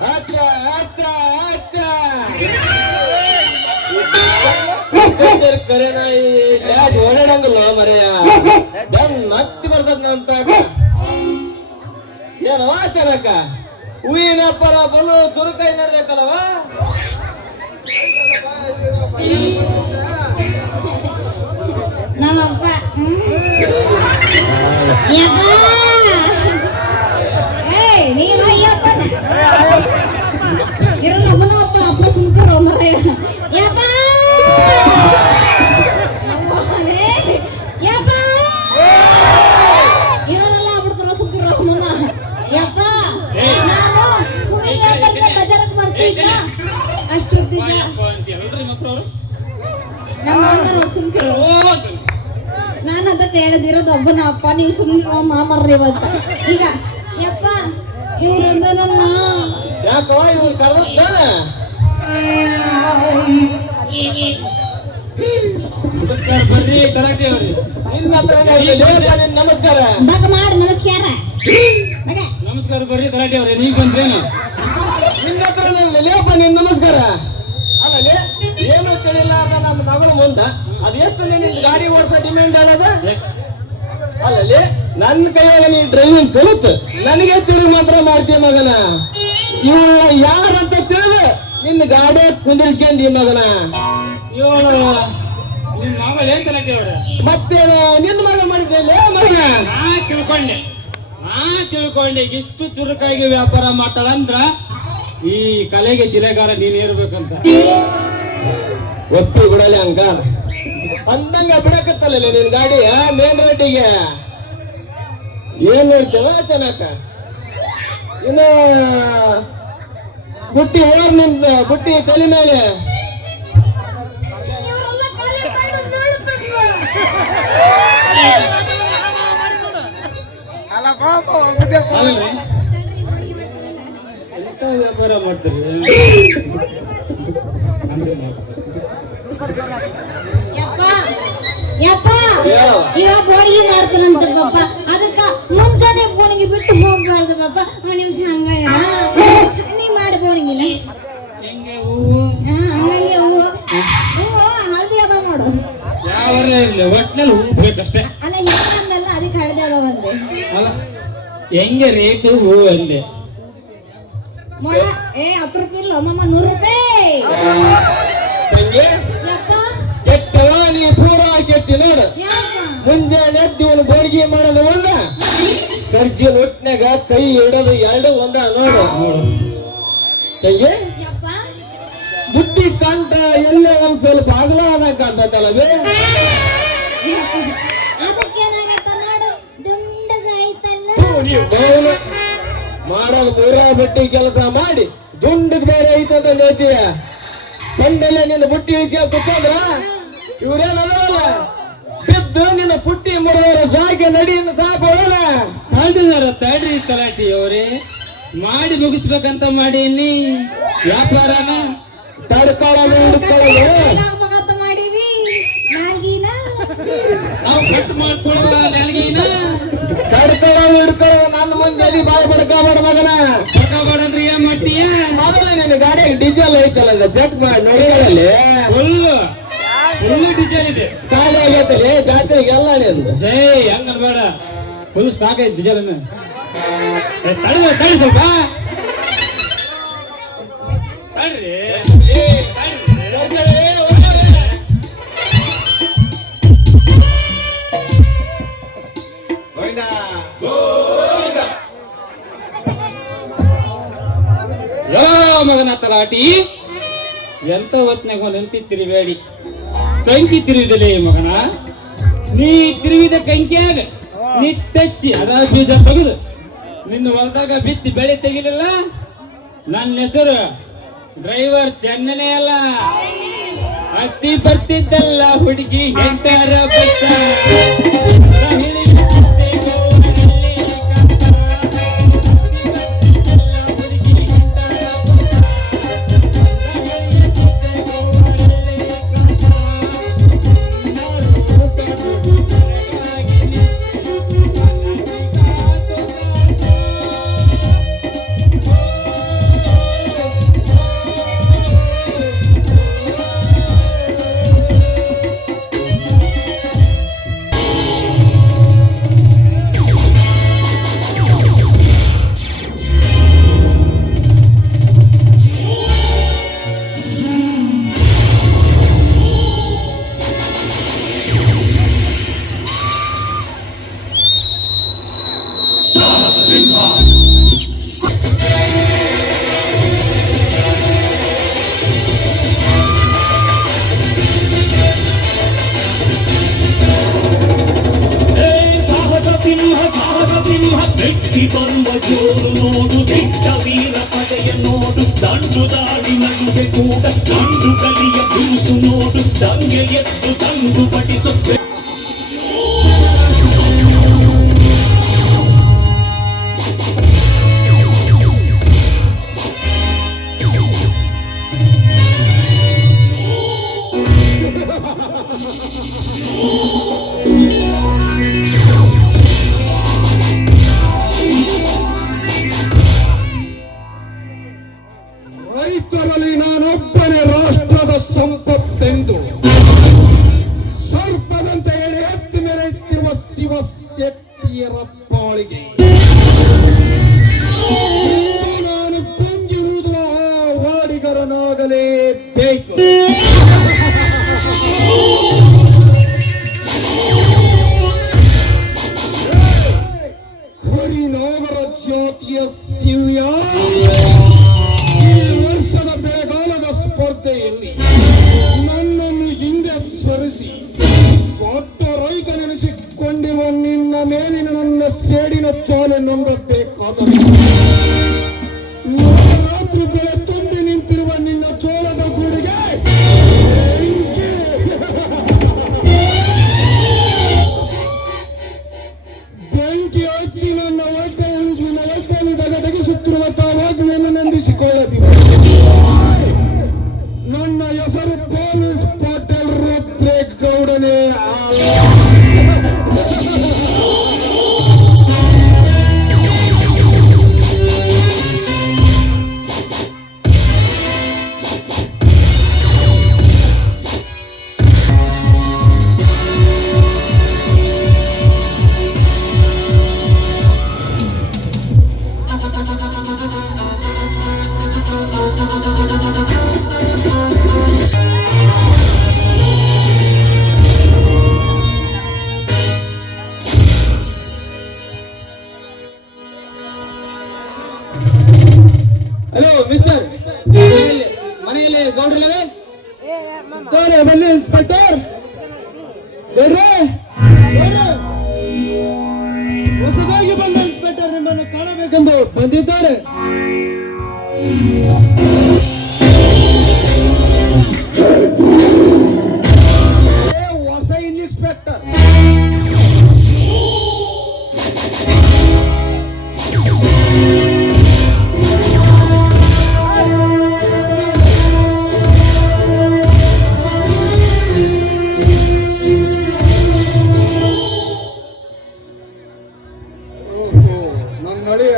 ಅಚ್ಚ ಅಚ್ಚ ಅಚ್ಚ ಕರೆ ನಾಯಿ ಡ್ಯಾಶ್ ಓಡಾಡಂಗಿಲ್ಲ ಮರೆಯ ಬೆನ್ ನತ್ತಿ ಬರ್ತದ ಅಂತ ಏನವ ಚರಕ ಹೂವಿನ ಪರ ಬಲು ಚುರುಕಾಯಿ ನಡೆದೈತಲ್ಲವ ನಮ್ಮಪ್ಪ ನೀವ ಅಯ್ಯಪ್ಪನ ಇರೋ ನಮ್ಮನ ಅಪ್ಪ ಅಪ್ಪ ಸುಮ್ಕರೋ ಮರ ಯಪ್ಪ ಯಪ್ಪ ಇರೋನೆಲ್ಲ ಆಗ್ಬಿಡ್ತಾರ ಸುಮ್ಕಿರೋ ಅಮ್ಮನ ಯಪ್ಪ ನಾನು ಬಜಾರಕ್ಕೆ ಬರ್ತಿದ್ದ ಅಷ್ಟೊತ್ತಿಗ ನಮ್ಮ ಮಾಮರು ಸುಮ್ಕಿರೋ ನಾನು ಅದಕ್ಕೆ ಹೇಳದಿರೋದು ಒಬ್ಬನ ಅಪ್ಪ ನೀವು ಸುಮ್ಮನೆ ಮಾಮರ್ರಿ ಇವತ್ತ ಈಗ ಯಪ್ಪ ಇವ್ರಿಂದ ನನ್ನ ಯಾಕೋ ಇವ್ರು ಕರೆದಾನ ಬರ್ರಿ ಕರಾಟೆ ಅವ್ರಿ ನಿನ್ನ ಹತ್ರ ನಿನ್ ನಮಸ್ಕಾರ ಬಗ ಮಾಡಿ ನಮಸ್ಕಾರ ಬಗ ನಮಸ್ಕಾರ ಬರ್ರಿ ಕರಾಟೆ ಅವ್ರಿ ನೀವ್ ಬಂದ್ರೇನು ನಿನ್ನ ಹತ್ರ ಲೇಪ ನಿನ್ ನಮಸ್ಕಾರ ಆಮೇಲೆ ಏನು ತಿಳಿಲ್ಲ ಅಂತ ನಮ್ಮ ಮಗಳು ಮುಂದ ಅದು ಎಷ್ಟು ನಿನ್ನ ಗಾಡಿ ಓಡಿಸೋ ಡಿಮ್ಯಾಂಡ್ ಅನ್ನೋದು ಅಲ್ಲಲ್ಲಿ ನನ್ನ ಕೈಯಾಗ ನೀನ್ ಡ್ರೈವಿಂಗ್ ಕಲಿತು ನನಗೆ ತಿರುಗಿ ಮಾತ್ರ ಮಾಡ್ತೀಯ ಮಗನ ಇವಳ ಯಾರಂತ ತಿಳಿದು ನಿನ್ನ ಗಾಡಿ ಕುಂದಿರಿಸ್ಕೊಂಡಿ ಮಗನ ಇವಳು ನಿಮ್ ಮಾವಲ್ ಏನ್ ಕರಾಟೆ ಅವ್ರೆ ಮತ್ತೇನು ನಿನ್ನ ಮಗ ಮಾಡಿದ್ರಲ್ಲ ಮಗನ ನಾ ತಿಳ್ಕೊಂಡೆ ಇಷ್ಟು ಚುರುಕಾಗಿ ವ್ಯಾಪಾರ ಮಾಡ್ತಾಳಂದ್ರ ಈ ಕಲೆಗೆ ಶಿಲೆಗಾರ ನೀನ್ ಇರ್ಬೇಕಂತ ಒಪ್ಪಿ ಬಿಡಲಿ ಹಂಗ ಅಂದಂಗ ಬಿಡಕತ್ತಲ್ಲ ನಿನ್ ಗಾಡಿ ಮೇನ್ ರೋಡಿಗೆ ಏನ್ ಹೇಳ್ತೇವ ಚೆನ್ನಾಕ ಇನ್ನ ಬುಟ್ಟಿ ಓರ್ ನಿಂತ ಬುಟ್ಟಿ ತಲೆ ಮೇಲೆ ಇವರೆಲ್ಲ ಖಾಲಿ ಮಾಡೋದು ನೋಡ್ಬೇಕು ಅಲ್ರಿ ಎಂತ ವ್ಯಾಪಾರ ಮಾಡ್ತೀರಿ ಯಪ್ಪ ಯಪ್ಪ ಹೇಳು. ಇವ ಬೋಡಿಗೆ ಮಾಡ್ತಾನಂತ ಪಾಪ ಅದಕ್ಕ ಮುಂಜಾನೆ ಬೋಣಿಗೆ ಬಿಟ್ಟು ಹೋಗ್ಬಾರ್ದು ಪಾಪ ಒಂದ್ ನಿಮಿಷ ಹಂಗ ನೀ ಮಾಡಿ ಬೋಣಿಗಿನ ಹೆಂಗೆ ಹೂವು ಹಂಗೆ ಹೂವು ಹೂವು ಹಳದಿ ಅದಾವ ನೋಡು ಯಾವರ ಇರ್ಲಿ ಒಟ್ನಲ್ಲಿ ಹೂವು ಬೇಕಷ್ಟೇ ಅಲ್ಲ ಹೆಂಗಂದಲ್ಲ ಅದಕ್ಕೆ ಹಳದಿ ಅದಾವ ಅಂದೆ ಅಲ್ಲ ಹೆಂಗೆ ರೇಟು ಹೂವು ಅಂದೆ ಮೊಳ 10 ರೂಪಾಯಿ ಇಲ್ಲ ಅಮ್ಮಮ್ಮ 100 ರೂಪಾಯಿ ತಂಗಿ ಯಪ್ಪ ಕೆಟ್ಟವ ನೀ ಪೂರ ಕೆಟ್ಟಿ ನೋಡು ಯಾಕ ಮುಂಜಾನೆ ಎದ್ದು ಇವನು ಬೋಡಿಗೆ ಮಾಡೋದು ಒಂದ ಕರ್ಜಿ ಒಟ್ನಾಗ ಕೈ ಇಡೋದು ಎರಡು ಒಂದ ನೋಡು ತಂಗಿ ಯಪ್ಪ ಬುಟ್ಟಿ ಕಂಠ ಎಲ್ಲೇ ಒಂದ್ ಸ್ವಲ್ಪ ಅಗಲ ಆದಂಗ ಕಾಣ್ತಲ್ಲವೇ ಅದಕ್ಕೇನಾಗತ್ತ ನೋಡು ದುಂಡಗಾಯ್ತಲ್ಲ ಮಾಡೋದು ಮೂರ ಬಟ್ಟಿ ಕೆಲಸ ಮಾಡಿ ದುಂಡಗ್ ಬೇರೆ ಐತಂತ ನೇತಿಯ ಕಂಡಲ್ಲೇ ನಿನ್ನ ಬುಟ್ಟಿ ವಿಷಯ ಕುತ್ಕೊಂಡ್ರ ಇವ್ರೇನಲ್ಲ ಬಿದ್ದು ನಿನ್ನ ಪುಟ್ಟಿ ಮುರಿದವರ ಜಾಗ ನಡಿಯಿಂದ ಸಾಕೋಲ್ಲ ಕಾಲ್ದಿದಾರ ತಡ್ರಿ ತಲಾಟಿ ಅವ್ರೆ ಮಾಡಿ ಮುಗಿಸ್ಬೇಕಂತ ಮಾಡೀನಿ ವ್ಯಾಪಾರನ ತಡ್ಕೊಳ್ಳೋದು ಹಿಡ್ಕೊಳ್ಳೋದು ಏನಾಗ್ಬೇಕಂತ ಮಾಡೀವಿ ನಾಲ್ಗಿನ ನಾವು ಕಟ್ ಮಾಡ್ಕೊಳ್ಳಲ್ಲ ನೆಲಗಿನ ತಡ್ಕೊಳ್ಳೋದು ಹಿಡ್ಕೊಳ್ಳೋದು ನನ್ನ ಮುಂದೆ ಅದಿ ಬಾಯಿ ಬಡ್ಕೋಬೇಡ ಮಗನ ತಗೋಬೇಡಂದ್ರೆ ಏನ್ ಮಾಡ್ತೀಯ ಮೊದಲ ನಿನ್ನ ಗಾಡಿಗೆ ಡೀಸೆಲ್ ಐತಲ್ಲ ಚೆಕ್ ಮಾಡಿ ನೋಡಿಗಳಲ್ಲಿ ಫುಲ್ ಡಿಸೈನ್ ಇದೆ ಖಾಲಿ ಆಗೈತಲ್ಲಿ ಜಾತ್ರೆಗೆಲ್ಲ ನಿಂದು ಜೈ ಹಂಗ ಬೇಡ ಫುಲ್ ಸ್ಟಾಕ್ ಐತಿ ಡಿಸೈನ್ ತಡಿ ಸ್ವಲ್ಪ ತಡ್ರಿ ಮಗನ ತಲಾಟಿ ಎಂತ ಹೊತ್ನಾಗ ಒಂದ್ ಎಂತಿ ತಿರುವೇಡಿ ಕಂಕಿ ತಿರುವಿದಲೇ ಮಗನ ನೀ ತಿರುವಿದ ಕಂಕಿಯಾಗ ನೀ ಟಚ್ಚಿ ಅದ ಬೀಜ ತೆಗೆದು ನಿನ್ನ ಹೊಲದಾಗ ಬಿತ್ತಿ ಬೆಳೆ ತೆಗಿಲಿಲ್ಲ ನನ್ನ ಹೆಸರು ಡ್ರೈವರ್ ಚೆನ್ನನೇ ಅಲ್ಲ ಹತ್ತಿ ಬರ್ತಿದ್ದಲ್ಲ ಹುಡುಗಿ ಎಂಟಾರ ಬತ್ತ ಸಾಹಸ ಸಿಂಹ ಬೆಟ್ಟಿ ಬರುವ ಜೋರು ನೋಡು ದಿಟ್ಟ ವೀರ ಪಡೆಯ ನೋಡು ದಂಡು ದಾಡಿ ನಡುವೆ ಕೂಡ ದಂಡು ಕಲಿಯ ಬಿರುಸು ನೋಡು ದಂಗೆ ಎದ್ದು ತಂದು ಪಡಿಸುತ್ತೆ ರೈತರಲ್ಲಿ ನಾನೊಬ್ಬನೇ ರಾಷ್ಟ್ರದ ಸಂಪತ್ತೆಂದು ಸರ್ಪದಂತೆ ಎಳೆ ಎತ್ತಿ ಮೆರೆಯುತ್ತಿರುವ ಶಿವಶೆಟ್ಟಿಯರ ಪಾಳಿಗೆ ನಾನು ಪೊಂಗಿ ಊದುವ ವಾಡಿಗರನಾಗಲೇಬೇಕು. ಕರಿನಾಗರ ಜಾತಿಯ ಶಿವ್ಯ ವರ್ಷದ ಬೆಳೆಗಾಲದ ಸ್ಪರ್ಧೆಯಲ್ಲಿ ನನ್ನನ್ನು ಹಿಂದೆ ಸರಿಸಿ ದೊಡ್ಡ ರೈತ ನೆನೆಸಿಕೊಂಡಿರುವ ನಿನ್ನ ಮೇಲಿನ ನನ್ನ ಸೇಡಿನ ಚಾಲೆ ನೊಂದಬೇಕಾದರೆ ರಾತ್ರಿ ಬೆಳೆ ತುಂಬಿ ನಿಂತಿರುವ ನಿನ್ನ ಚೋಳದ ಗೂಡಿಗೆ ಬೆಂಕಿ ಹಚ್ಚಿ ನನ್ನ ಹೊಟ್ಟೆಯನ್ನು ತೆಗೆಸುತ್ತಿರುವ ತಾವಾಗ್ಲೂ ನಂದಿಸಿಕೊಳ್ಳಬೇಕು. ನನ್ನ ಹೆಸರು ಪೊಲೀಸ್ ಪಾಟೀಲ್ ರುದ್ರೇಗೌಡನೇ. ಹಲೋ ಮಿಸ್ಟರ್, ಮನೆಯಲ್ಲಿ ಗೌಡ್ರಿಲ್ಲವೇ? ಬನ್ನಿ ಇನ್ಸ್ಪೆಕ್ಟರ್. ಹೊಸದಾಗಿ ಬಂದ ಇನ್ಸ್ಪೆಕ್ಟರ್ ನಿಮ್ಮನ್ನು ಕಾಣಬೇಕೆಂದು ಬಂದಿದ್ದಾರೆ. ಹೊಸ ಇನ್ಸ್ಪೆಕ್ಟರ್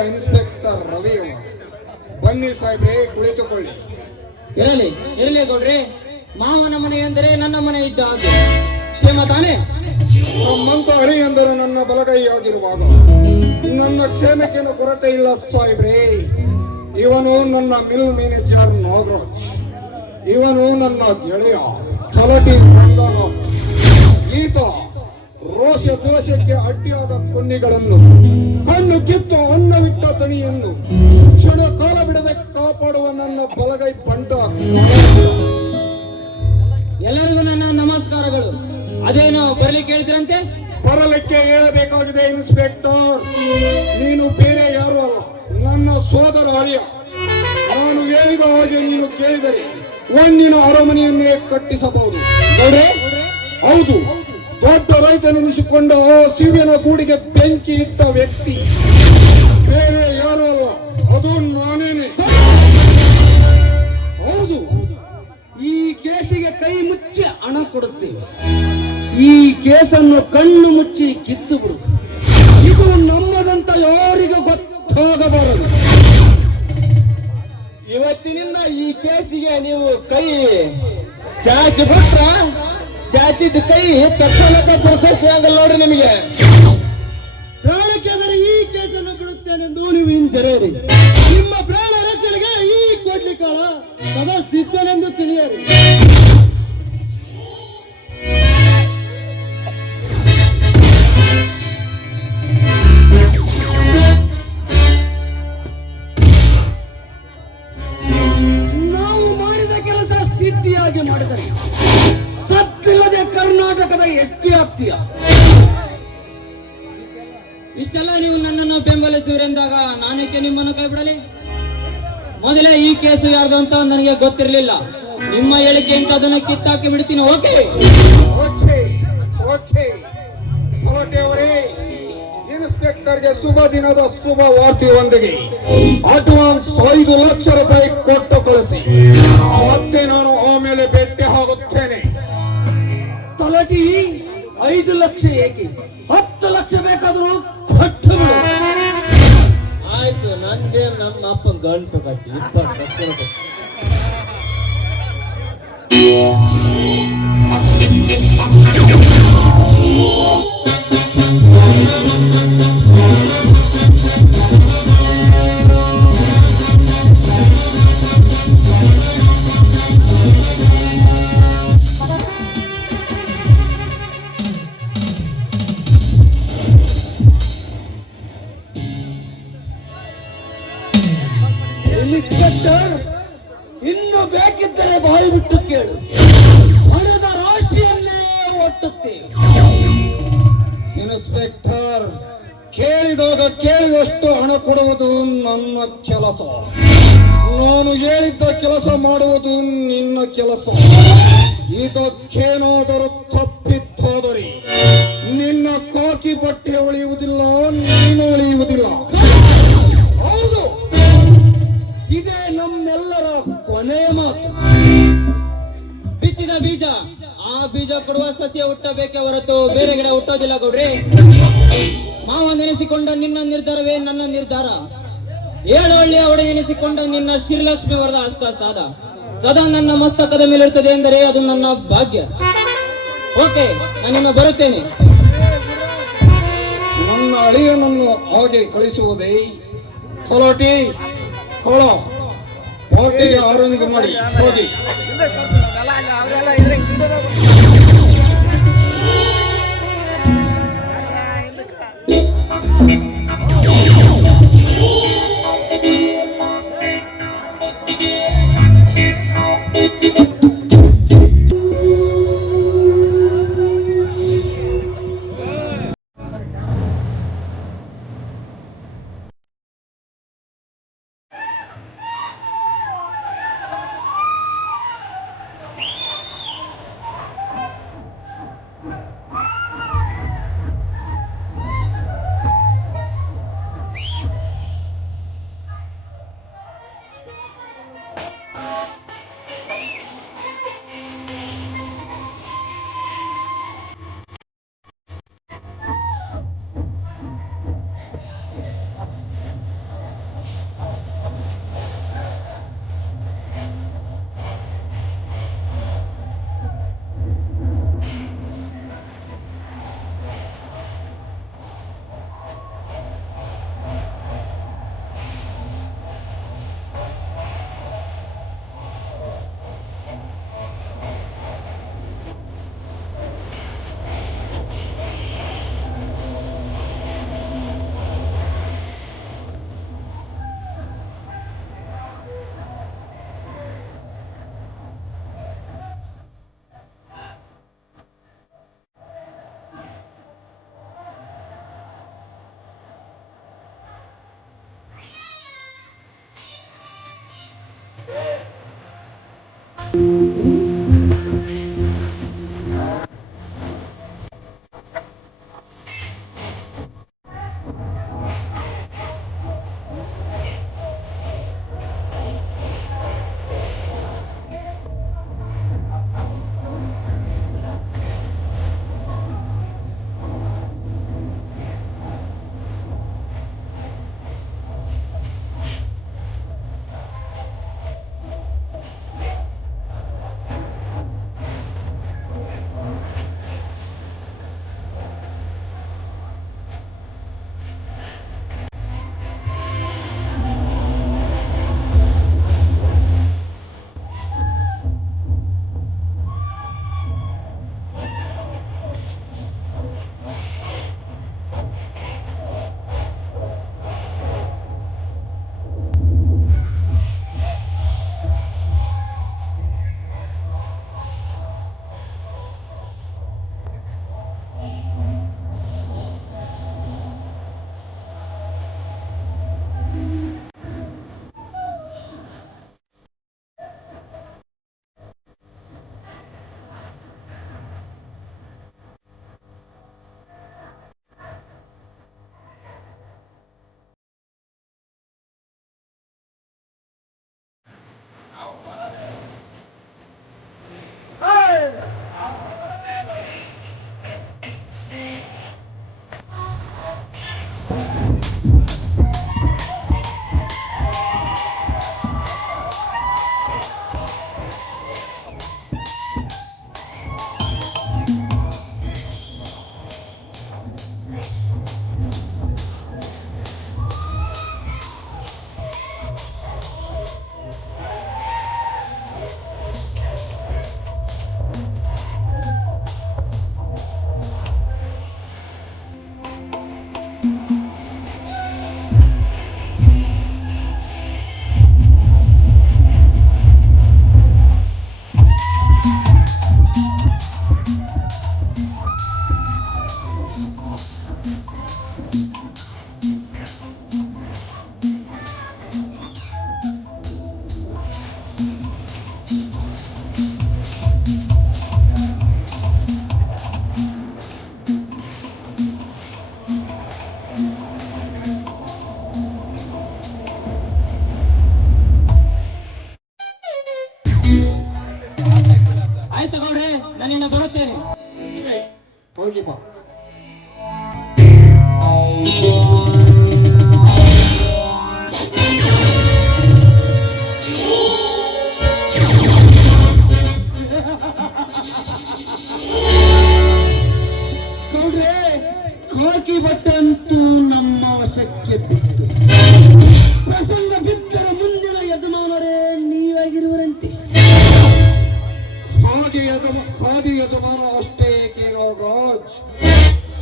ಇನ್ಸ್ಪೆಕ್ಟರ್ ರವಿ. ಬನ್ನಿ ಸಾಹೇಬ್ರೆ, ಕುಳಿತುಕೊಳ್ಳಿ. ಇರಲಿ ಇರಲಿ ಗೌಡ್ರೆ, ಮಾವನ ಮನೆ ಎಂದರೆ ನನ್ನ ಮನೆ ಇದ್ದ ಹಾಗೆ. ಕ್ಷೇಮ ತಾನೇ? ನಮ್ಮಂತ ಹರಿಯಂದರು ನನ್ನ ಬಲಗೈಯಾಗಿರುವಾಗ ನನ್ನ ಕ್ಷೇಮಕ್ಕೇನು ಕೊರತೆ ಇಲ್ಲ ಸಾಹೇಬ್ರೆ. ಇವನು ನನ್ನ ಮಿಲ್ ಮ್ಯಾನೇಜರ್ ನಾಗರಾಜ್. ಇವನು ನನ್ನ ಗೆಳೆಯ ತಲಟಿ ರಂಗನಾಥ್. ಈತ ರೋಷ ದೋಷಕ್ಕೆ ಅಡ್ಡಿಯಾದ ಕೊನ್ನಿಗಳನ್ನು ಕಣ್ಣು ಕಿತ್ತು ಅನ್ನವಿಟ್ಟ ದಣಿಯನ್ನು ಕ್ಷಣ ಕಾಲ ಬಿಡದೆ ಕಾಪಾಡುವ ನನ್ನ ಬಲಗೈ ಬಂಟ. ಎಲ್ಲರಿಗೂ ನನ್ನ ನಮಸ್ಕಾರಗಳು. ಅದೇನೋ ಬರಲಿಕ್ಕೆ ಹೇಳಿದ್ರಂತೆ? ಬರಲಿಕ್ಕೆ ಹೇಳಬೇಕಾಗಿದೆ ಇನ್ಸ್ಪೆಕ್ಟರ್. ನೀನು ಬೇರೆ ಯಾರು ಅಲ್ಲ, ನನ್ನ ಸೋದರ ಹರಿಯ. ನಾನು ಹೇಳಿದ ಹಾಗೆ ನೀನು ಕೇಳಿದರೆ ಒಂದಿನ ಅರಮನೆಯನ್ನೇ ಕಟ್ಟಿಸಬಹುದು. ಹೌದು, ದೊಡ್ಡ ರೈತನೆನಿಸಿಕೊಂಡ ಆ ಶಿವ್ಯನ ಗೂಡಿಗೆ ಬೆಂಕಿ ಇಟ್ಟ ವ್ಯಕ್ತಿ ಬೇರೆ ಯಾರು ಅಲ್ಲ, ಅದು ನಾನೇನೆ. ಹೌದು, ಈ ಕೇಸಿಗೆ ಕೈ ಮುಚ್ಚಿ ಹಣ ಕೊಡುತ್ತೇವೆ. ಈ ಕೇಸನ್ನು ಕಣ್ಣು ಮುಚ್ಚಿ ಕಿತ್ತು ಬಿಡು. ಇದು ನಮ್ಮದಂತ ಯಾರಿಗೂ ಗೊತ್ತಾಗಬಾರದು. ಇವತ್ತಿನಿಂದ ಈ ಕೇಸಿಗೆ ನೀವು ಕೈ ಚಾಚಿ ಬಿಟ್ರ, ಚಾಚಿದ ಕೈ ತಕ್ಷಣಕ್ಕೆ ಪ್ರಶಸ್ತಿ ಆಗಲ್ಲ ನೋಡ್ರಿ ನಿಮಗೆ. ಪ್ರಾಣಕ್ಕೆ ಆದರೆ ಈ ಕೇಸನ್ನು ಬಿಡುತ್ತೇನೆಂದು ನೀವು ಹಿಂಜರೇರಿ. ನಿಮ್ಮ ಪ್ರಾಣ ರಕ್ಷಣೆಗೆ ಈ ಕೊಡ್ಲಿ ಕಾಳ ಸದಾ ಸಿದ್ಧನೆಂದು ತಿಳಿಯರಿ. ಬೆಂಬಲಿಸುವರೆಂದಾಗ ನಾನೇಕೆ ನಿಮ್ಮನ್ನು ಕೈ ಬಿಡಲಿ? ಮೊದಲೇ ಈ ಕೇಸು ಯಾರ್ದು ಅಂತ ನನಗೆ ಗೊತ್ತಿರಲಿಲ್ಲ. ನಿಮ್ಮ ಹೇಳಿಕೆಯಿಂದ ಅದನ್ನು ಕಿತ್ತಾಕಿ ಬಿಡ್ತೀನಿ. ಓಕೆ ಓಕೆ ಓಕೆ ಅವರೇ, ಇನ್ಸ್ಪೆಕ್ಟರ್ಗೆ ಶುಭ ದಿನದ ಶುಭ ವಾರ್ತೆಯೊಂದಿಗೆ ಅಡ್ವಾನ್ಸ್ 5 ಲಕ್ಷ ರೂಪಾಯಿ ಕೊಟ್ಟು ಕಳಿಸಿ, ಮತ್ತೆ ನಾನು ಆಮೇಲೆ ಭೇಟಿ ಆಗುತ್ತೇನೆ. ತಲಾಟಿ 5 ಲಕ್ಷ ಏಕೆ? 10 ಲಕ್ಷ ಬೇಕಾದರೂ ಕೊಟ್ಟು ಬಿಡು. ಆಯ್ತು, ನಂಗೆ ನಮ್ಮ ಅಪ್ಪನ ಗಂಟು ಕಟ್ಟಿ 20 ಲಕ್ಷ ರೂಪಾಯಿ. ಇನ್ಸ್ಪೆಕ್ಟರ್, ಇನ್ನು ಬೇಕಿದ್ದರೆ ಬಾಯಿ ಬಿಟ್ಟು ಕೇಳು. ಹಣದ ರಾಶಿಯನ್ನೇ ಒಟ್ಟುತ್ತೇವೆ. ಇನ್ಸ್ಪೆಕ್ಟರ್, ಕೇಳಿದಾಗ ಕೇಳಿದಷ್ಟು ಹಣ ಕೊಡುವುದು ನನ್ನ ಕೆಲಸ. ನಾನು ಹೇಳಿದ್ದ ಕೆಲಸ ಮಾಡುವುದು ನಿನ್ನ ಕೆಲಸ. ಇದಕ್ಕೇನಾದರೂ ತಪ್ಪಿತ್ತಾದರೆ ನಿನ್ನ ಕಾಕಿ ಬಟ್ಟೆ ಉಳಿಯುವುದಿಲ್ಲ, ನೀನು ಉಳಿಯುವುದಿಲ್ಲ. ಹೌದು, ಇದೇ ನಮ್ಮೆಲ್ಲರ ಕೊನೆಯ ಮಾತು. ಬಿತ್ತಿದ ಬೀಜ, ಆ ಬೀಜ ಕೊಡುವ ಸಸ್ಯ ಹುಟ್ಟಬೇಕೆ ಹೊರತು ಬೇರೆ ಗಿಡ ಹುಟ್ಟೋದಿಲ್ಲ ಗೌಡ್ರಿ. ಮಾವ ನೆನೆಸಿಕೊಂಡ ನಿನ್ನ ನಿರ್ಧಾರವೇ ನನ್ನ ನಿರ್ಧಾರ. ಏಳಹಳ್ಳಿ ಅವಡೆ ಎನಿಸಿಕೊಂಡ ನಿನ್ನ ಶ್ರೀಲಕ್ಷ್ಮಿ ವರದ ಹಸ್ತ ಸದಾ ನನ್ನ ಮಸ್ತಕದ ಮೇಲಿರುತ್ತದೆ ಎಂದರೆ ಅದು ನನ್ನ ಭಾಗ್ಯ. ಓಕೆ, ನಾನಿನ್ನು ಬರುತ್ತೇನೆ. ನನ್ನ ಅಳಿಯನನ್ನು ಹಾಗೆ ಕಳಿಸುವುದೇ? ತಲಾಟಿ ಕೊಳ ಪಾರ್ಟಿಗೆ ಆರಂಭ ಮಾಡಿ ಹೋಗಿ. ಹೋಗಿ ಬಾ. ಗೌಡ್ರೆ, ಖಾಕಿ ಬಟ್ಟೆ ಅಂತೂ ನಮ್ಮ ವಶಕ್ಕೆ ಬಿತ್ತು. ಪ್ರಸಂಗ ಬಿದ್ದರೆ ಮುಂದಿನ ಯಜಮಾನರೇ ನೀವಾಗಿರುವರಂತೆ. ಹಾದಿ ಯಜಮಾನ ಅಷ್ಟೇ ರಾಜ್.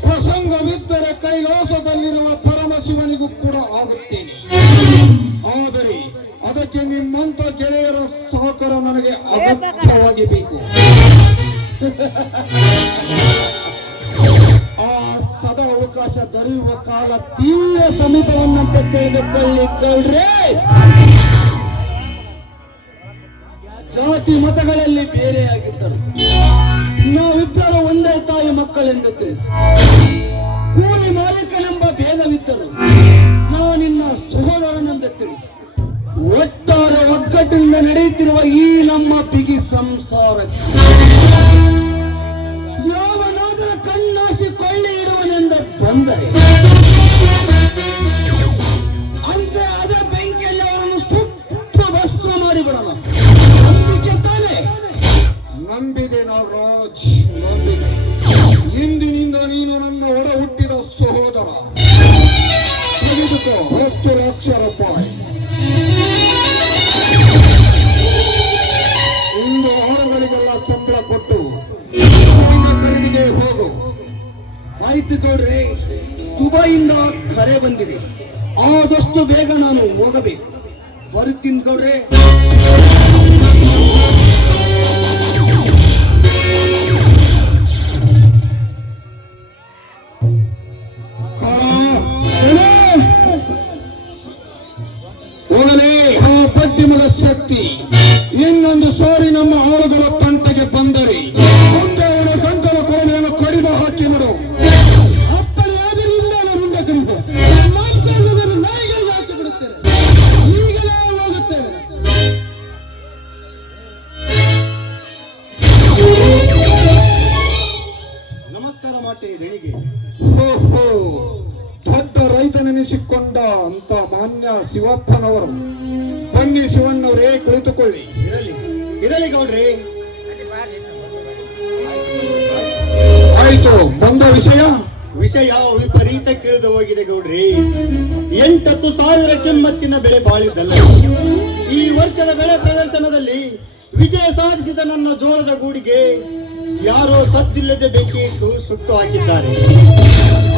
ಪ್ರಸಂಗ ಬಿದ್ದರೆ ಕೈಲಾಸದಲ್ಲಿರುವ ಪರಮಶಿವನಿಗೂ ಕೂಡ ಆಗುತ್ತೇನೆ. ಆದರೆ ಅದಕ್ಕೆ ನಿಮ್ಮಂತ ಗೆಳೆಯರ ಸಹಕಾರ ನನಗೆ ಅಗತ್ಯವಾಗಿ ಬೇಕು. ಆ ಸದಾ ಅವಕಾಶ ದೊರೆಯುವ ಕಾಲ ತೀವ್ರ ಸಮೀಪವನ್ನಂತೆ ತಿಳಿದುಕೊಳ್ಳಿ ಗೌಡ್ರೆ. ಜಾತಿ ಮತಗಳಲ್ಲಿ ಬೇರೆಯಾಗಿದ್ದರು, ನಾವಿಬ್ಬರು ಒಂದೇ ತಾಯಿ ಮಕ್ಕಳೆಂದು ತಿಳಿದು ಕೂಲಿ ಮಾಲೀಕನೆಂಬ ಭೇದವಿದ್ದರು, ನಾನಿನ್ನ ಸಹೋದರನೆಂದು ತಿಳಿದು ಒಟ್ಟಾರೆ ಒಗ್ಗಟ್ಟಿನಿಂದ ನಡೆಯುತ್ತಿರುವ ಈ ನಮ್ಮ ಬಿಗಿ ಸಂಸಾರಕ್ಕೆ ಯಾವನಾದರ ಕಣ್ಣಾಸಿ ಕೊಳ್ಳಿ ಇಡುವನೆಂದು ಬಂದರೆ ಅಂದ್ರೆ ಅದೇ ಬೆಂಕಿಯಲ್ಲಿ ಅವರನ್ನು ಸುಟ್ಟು ಭಸ್ಮ ಮಾಡಿಬಿಡೋಣ. ನಂಬಿಕೆ ತಾನೆ? ನಂಬಿದೆ ನಾಗರಾಜ್, ನಂಬಿದೆ. ಇಂದಿನಿಂದ ನೀನು ನನ್ನ ಹೊರ ಹುಟ್ಟಿದ ಸಹೋದರ. ತೆಗೆದುಕೋ 10 ಲಕ್ಷ ರೂಪಾಯಿ. ಇಂದು ಆಳುಗಳಿಗೆಲ್ಲ ಸಂಬಳ ಕೊಟ್ಟು ಖರೀದಿಗೆ ಹೋಗು. ಆಯ್ತು ಗೌಡ್ರೆ, ದುಬೈಯಿಂದ ಕರೆ ಬಂದಿದೆ, ಆದಷ್ಟು ಬೇಗ ನಾನು ಹೋಗಬೇಕು. ಬರುತ್ತೀನಿ ಗೌಡ್ರೆ. ಹೋಗಲೇ ಆ ಬಡ್ಡಿ ಮಗ ಶಕ್ತಿ. ಇನ್ನೊಂದು ಸಾರಿ ನಮ್ಮ ಆಳುಗಳ ತಂಟೆಗೆ ಬಂದರೆ ಮುಂದೆ ಅವನ ಗಂಟಲ ಕೋಣೆಯನ್ನು ಕಡಿದು ಹಾಕಿ ಬಿಡು. ಅಪ್ಪಣೆ ಆದರೆ ಇಲ್ಲ ರುಂಡ ಕಡಿದು ಮಾಂಸವನ್ನು ನಾಯಿಗಳಿಗೆ ಹಾಕಿ ಬಿಡುತ್ತೇನೆ. ಈಗಲೇ ಹೋಗುತ್ತೇನೆ. ನಮಸ್ಕಾರ ಮಾಡ್ತೇನೆ ದಣಿಗೆ. ಓಹೋ, ದೊಡ್ಡ ರೈತನೆನಿಸಿಕೊಂಡ ಅಂತ ಮಾನ್ಯ ಶಿವಪ್ಪನವರು. ಬನ್ನಿ ಶಿವಣ್ಣವರೇ, ಕುಳಿತುಕೊಳ್ಳಿ. ಇರಲಿ ಗೌಡ್ರಿ. ಆಯ್ತು, ಬಂದ ವಿಷಯ ವಿಪರೀತ ಕೇಳಿದು ಹೋಗಿದೆ ಗೌಡ್ರಿ. 8,000 ಕಿಮ್ಮತ್ತಿನ ಬೆಳೆ ಬಾಳಿದ್ದಲ್ಲ. ಈ ವರ್ಷದ ಬೆಳೆ ಪ್ರದರ್ಶನದಲ್ಲಿ ವಿಜಯ ಸಾಧಿಸಿದ ನನ್ನ ಜೋಳದ ಗೂಡಿಗೆ ಯಾರೋ ಸದ್ದಿಲ್ಲದೆ ಬೆಂಕಿ ಇಟ್ಟು ಸುಟ್ಟು ಹಾಕಿದ್ದಾರೆ.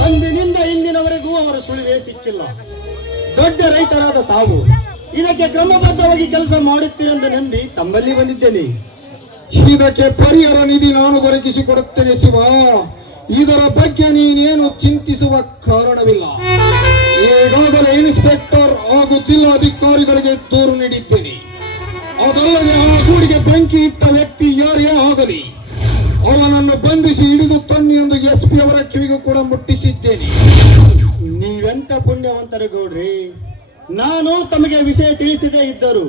ಅಂದಿನಿಂದ ಇಂದಿನವರೆಗೂ ಅವರ ಸುಳಿವೇ ಸಿಕ್ಕಿಲ್ಲ. ದೊಡ್ಡ ರೈತರಾದ ತಾವು ಇದಕ್ಕೆ ಕ್ರಮಬದ್ಧವಾಗಿ ಕೆಲಸ ಮಾಡುತ್ತೀರೆಂದು ನಂಬಿ ತಮ್ಮಲ್ಲಿ ಬಂದಿದ್ದೇನೆ. ಇದಕ್ಕೆ ಪರಿಹಾರ ನಿಧಿ ನಾನು ದೊರಕಿಸಿಕೊಡುತ್ತೇನೆ ಶಿವ. ಇದರ ಬಗ್ಗೆ ನೀನೇನು ಚಿಂತಿಸುವ ಕಾರಣವಿಲ್ಲ. ಈಗಾಗಲೇ ಇನ್ಸ್ಪೆಕ್ಟರ್ ಹಾಗೂ ಜಿಲ್ಲಾಧಿಕಾರಿಗಳಿಗೆ ದೂರು ನೀಡಿದ್ದೇನೆ. ಅದಲ್ಲದೆ ಆ ಗೂಡಿಗೆ ಬೆಂಕಿ ಇಟ್ಟ ವ್ಯಕ್ತಿ ಯಾರೇ ಆಗಲಿ ಅವನನ್ನು ಬಂಧಿಸಿ ಹಿಡಿದು ತನ್ನಿ ಎಂದು SP ಅವರ ಕಿವಿಗೂ ಕೂಡ ಮುಟ್ಟಿಸಿದ್ದೇನೆ. ನೀವೆಂತ ಪುಣ್ಯವಂತರು ಗೌಡ್ರಿ. ನಾನು ತಮಗೆ ವಿಷಯ ತಿಳಿಸದೇ ಇದ್ದರು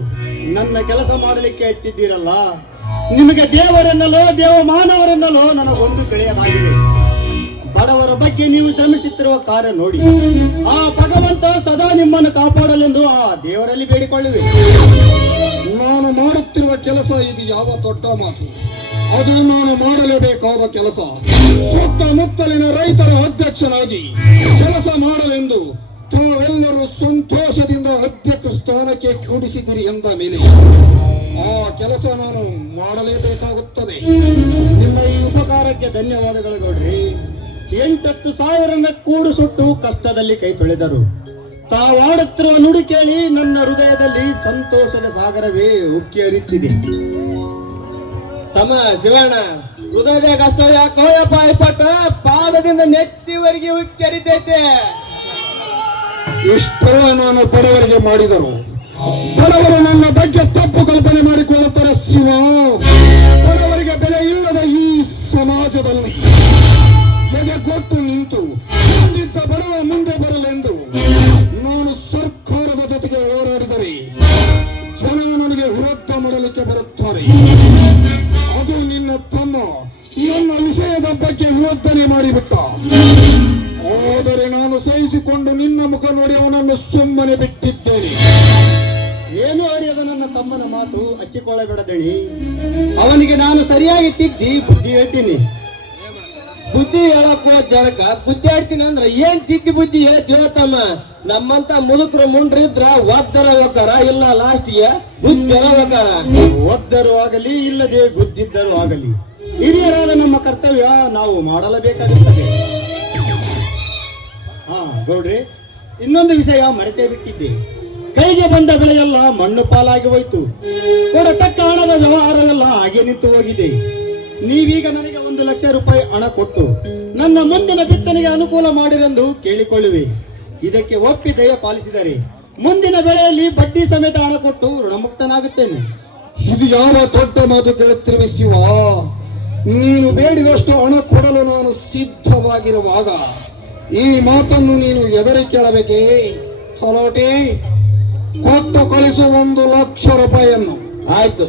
ನನ್ನ ಕೆಲಸ ಮಾಡಲಿಕ್ಕೆ ಎತ್ತಿದ್ದೀರಲ್ಲ. ನಿಮಗೆ ದೇವರನ್ನಲೋ ದೇವಮಾನವರನ್ನಲೋ ನನಗೊಂದು ತಿಳಿಯಲಾಗಿದೆ. ಬಡವರ ಬಗ್ಗೆ ನೀವು ಶ್ರಮಿಸುತ್ತಿರುವ ಕಾರ್ಯ ನೋಡಿ ಆ ಭಗವಂತ ಸದಾ ನಿಮ್ಮನ್ನು ಕಾಪಾಡಲೆಂದು ಆ ದೇವರಲ್ಲಿ ಬೇಡಿಕೊಳ್ಳುವೆ. ನಾನು ಮಾಡುತ್ತಿರುವ ಕೆಲಸ ಇದು ಯಾವ ದೊಡ್ಡ ಮಾತು? ಅದು ನಾನು ಮಾಡಲೇಬೇಕಾದ ಕೆಲಸ. ಸುತ್ತಮುತ್ತಲಿನ ರೈತರ ಅಧ್ಯಕ್ಷನಾಗಿ ಕೆಲಸ ಮಾಡಲೆಂದು ತಾವೆಲ್ಲರೂ ಸಂತೋಷದಿಂದ ಅಧ್ಯಕ್ಷ ಸ್ಥಾನಕ್ಕೆ ಕೂಡಿಸಿದಿರಿ ಎಂದ ಮೇಲೆ ಆ ಕೆಲಸ ನಾನು ಮಾಡಲೇಬೇಕಾಗುತ್ತದೆ. ನಿಮ್ಮ ಈ ಉಪಕಾರಕ್ಕೆ ಧನ್ಯವಾದಗಳು ಗೌಡ್ರಿ. 8,000 ಕೂಡು ಸುಟ್ಟು ಕಷ್ಟದಲ್ಲಿ ಕೈ ತೊಳೆದರು. ತಾವಾಡುತ್ತಿರುವ ನುಡಿ ಕೇಳಿ ನನ್ನ ಹೃದಯದಲ್ಲಿ ಸಂತೋಷದ ಸಾಗರವೇ ಉಕ್ಕಿ ಹರಿಯುತ್ತಿದೆ. ತಮ್ಮ ಶಿವಣ್ಣ, ಹೃದಯದ ಕಷ್ಟ ಯಾಕೋಯಪ್ಪ ಇಪ್ಪಟ್ಟ ಪಾದದಿಂದ ನೆತ್ತಿವರೆಗೆ ಉಕ್ಕರಿತೈತೆ. ಇಷ್ಟೆಲ್ಲ ನಾನು ಬಡವರಿಗೆ ಮಾಡಿದರು. ಬಡವರು ನನ್ನ ಬಗ್ಗೆ ತಪ್ಪು ಕಲ್ಪನೆ ಮಾಡಿಕೊಳ್ಳುತ್ತಾರೆ ಶಿವ. ಬಡವರಿಗೆ ಬೆಲೆ ಇಲ್ಲದ ಈ ಸಮಾಜದಲ್ಲಿ ಎದೆಗೊಟ್ಟು ನಿಂತು ಖಂಡಿತ ಬಡವ ಮುಂದೆ ಬರಲೆಂದು ನಾನು ಸರ್ಕಾರದ ಜೊತೆಗೆ ಹೋರಾಡಿದರೆ ಜನ ನನಗೆ ವಿರೋಧ ಮಾಡಲಿಕ್ಕೆ ಬರುತ್ತಾರೆ. ಅದು ನಿನ್ನ ತಮ್ಮ ನನ್ನ ವಿಷಯದ ಬಗ್ಗೆ ವಿರೋಧನೆ ಮಾಡಿಬಿಟ್ಟ. ನೋಡಿ ಅವನನ್ನು ಸುಮ್ಮನೆ ಬಿಟ್ಟಿದ್ದೇನೆ. ಏನು ಅರಿಯದ ನನ್ನ ತಮ್ಮನ ಮಾತು ಹಚ್ಚಿಕೊಳ್ಳಬೇಡದಣಿ. ಅವನಿಗೆ ನಾನು ಸರಿಯಾಗಿ ತಿದ್ದಿ ಬುದ್ಧಿ ಹೇಳ್ತೀನಿ. ಬುದ್ಧಿ ಹೇಳಕ್ ಜನಕ ಬುದ್ಧಿ ಹೇಳ್ತೀನಿ ಅಂದ್ರ ಏನ್ ತಿದ್ದಿ ಬುದ್ಧಿ ಹೇಳ್ತಮ್ಮ. ನಮ್ಮಂತ ಮುದುಕರು ಮುಂಡ್ರಿದ್ರ ಒದ್ದರ ಹೋಗಾರ, ಇಲ್ಲ ಲಾಸ್ಟ್ಗೆ ಬುದ್ಧಿ ಹೋಗಾರ. ಒದ್ದರು ಆಗಲಿ ಇಲ್ಲದೆ ಗುದ್ದಿದ್ದರು ಆಗಲಿ ಹಿರಿಯರಾದ ನಮ್ಮ ಕರ್ತವ್ಯ ನಾವು ಮಾಡಲೇಬೇಕಾಗುತ್ತದೆ. ಹಾ ಗೌಡ್ರಿ, ಇನ್ನೊಂದು ವಿಷಯ ಮರೆತೇ ಬಿಟ್ಟಿದ್ದೆ. ಕೈಗೆ ಬಂದ ಬೆಳೆಯೆಲ್ಲ ಮಣ್ಣು ಪಾಲಾಗಿ ಹೋಯ್ತು. ಕೊಡತಕ್ಕ ಹಣದ ವ್ಯವಹಾರವೆಲ್ಲ ಹಾಗೆ ನಿಂತು ಹೋಗಿದೆ. ನೀವೀಗ ನನಗೆ 1 ಲಕ್ಷ ರೂಪಾಯಿ ಹಣ ಕೊಟ್ಟು ನನ್ನ ಮುಂದಿನ ಬಿತ್ತನೆಗೆ ಅನುಕೂಲ ಮಾಡಿರೆಂದು ಕೇಳಿಕೊಳ್ಳುವೆ. ಇದಕ್ಕೆ ಒಪ್ಪಿ ದಯ ಪಾಲಿಸಿದರೆ ಮುಂದಿನ ಬೆಳೆಯಲ್ಲಿ ಬಡ್ಡಿ ಸಮೇತ ಹಣ ಕೊಟ್ಟು ಋಣಮುಕ್ತನಾಗುತ್ತೇನೆ. ಇದು ಯಾವ ದೊಡ್ಡ ಮಾತು ಕೇಳುತ್ತಿರುವೆ ಶಿವ. ನೀನು ಬೇಡಿದಷ್ಟು ಹಣ ಕೊಡಲು ನಾನು ಸಿದ್ಧವಾಗಿರುವಾಗ ಈ ಮಾತನ್ನು ನೀನು ಎದರಿ ಕೇಳಬೇಕೇ? ಸಲೋಟಿ, ಕೊಟ್ಟು ಕಳಿಸು 1 ಲಕ್ಷ ರೂಪಾಯಿಯನ್ನು. ಆಯ್ತು.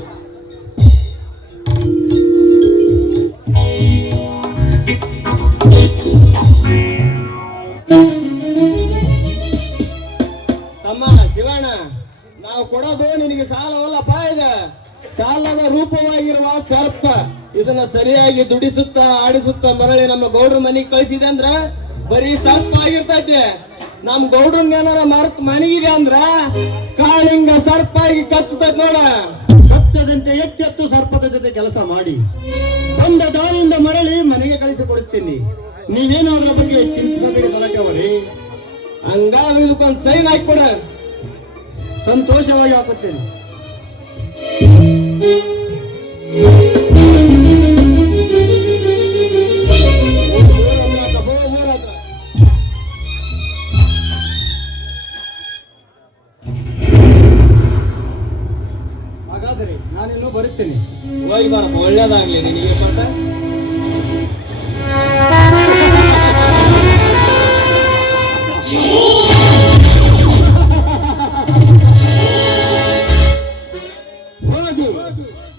ತಮ್ಮ ಶಿವಣ್ಣ, ನಾವು ಕೊಡೋದು ನಿನಗೆ ಸಾಲವಲ್ಲಪ್ಪ. ಇದು ಸಾಲದ ರೂಪವಾಗಿರುವ ಸರ್ಪ. ಇದನ್ನ ಸರಿಯಾಗಿ ದುಡಿಸುತ್ತಾ ಆಡಿಸುತ್ತಾ ಮರಳಿ ನಮ್ಮ ಗೌಡ್ರ ಮನೆಗೆ ಕಳಿಸಿದೆ ಅಂದ್ರ ಬರೀ ಸರ್ಪ ಆಗಿರ್ತೈತಿ. ನಮ್ ಗೌಡ್ರನ್ ಏನಾರ ಮರ್ತ್ ಮಣಗಿದೆ ಅಂದ್ರ ಕಾಳಿಂಗ ಸರ್ಪ ಆಗಿ ಕಚ್ಚತೈತಿ ನೋಡ. ಕಚ್ಚದಂತೆ ಎಚ್ಚೆತ್ತು ಸರ್ಪದ ಜೊತೆ ಕೆಲಸ ಮಾಡಿ ಬಂದ ದಾರಿಯಿಂದ ಮರಳಿ ಮನೆಗೆ ಕಳಿಸಿಕೊಡುತ್ತೇನೆ. ನೀವೇನು ಅದರ ಬಗ್ಗೆ ಚಿಂತಿಸಬೇಡಿ ತಲಕವರೇ. ಹಂಗಾದ್ರೆ ಇದಕ್ಕೊಂದು ಸೈನ್ ಹಾಕೊಡ. ಸಂತೋಷವಾಗಿ ಹಾಕುತ್ತೇನೆ. ಹಾಗಾದರೆ ನಾನಿನ್ನು ಬರುತ್ತೇನೆ. ಹೋಗಿ ಬಾರಪ್ಪ, ಒಳ್ಳೇದಾಗ್ಲಿ ನಿನಗೆ ಪಾಠ.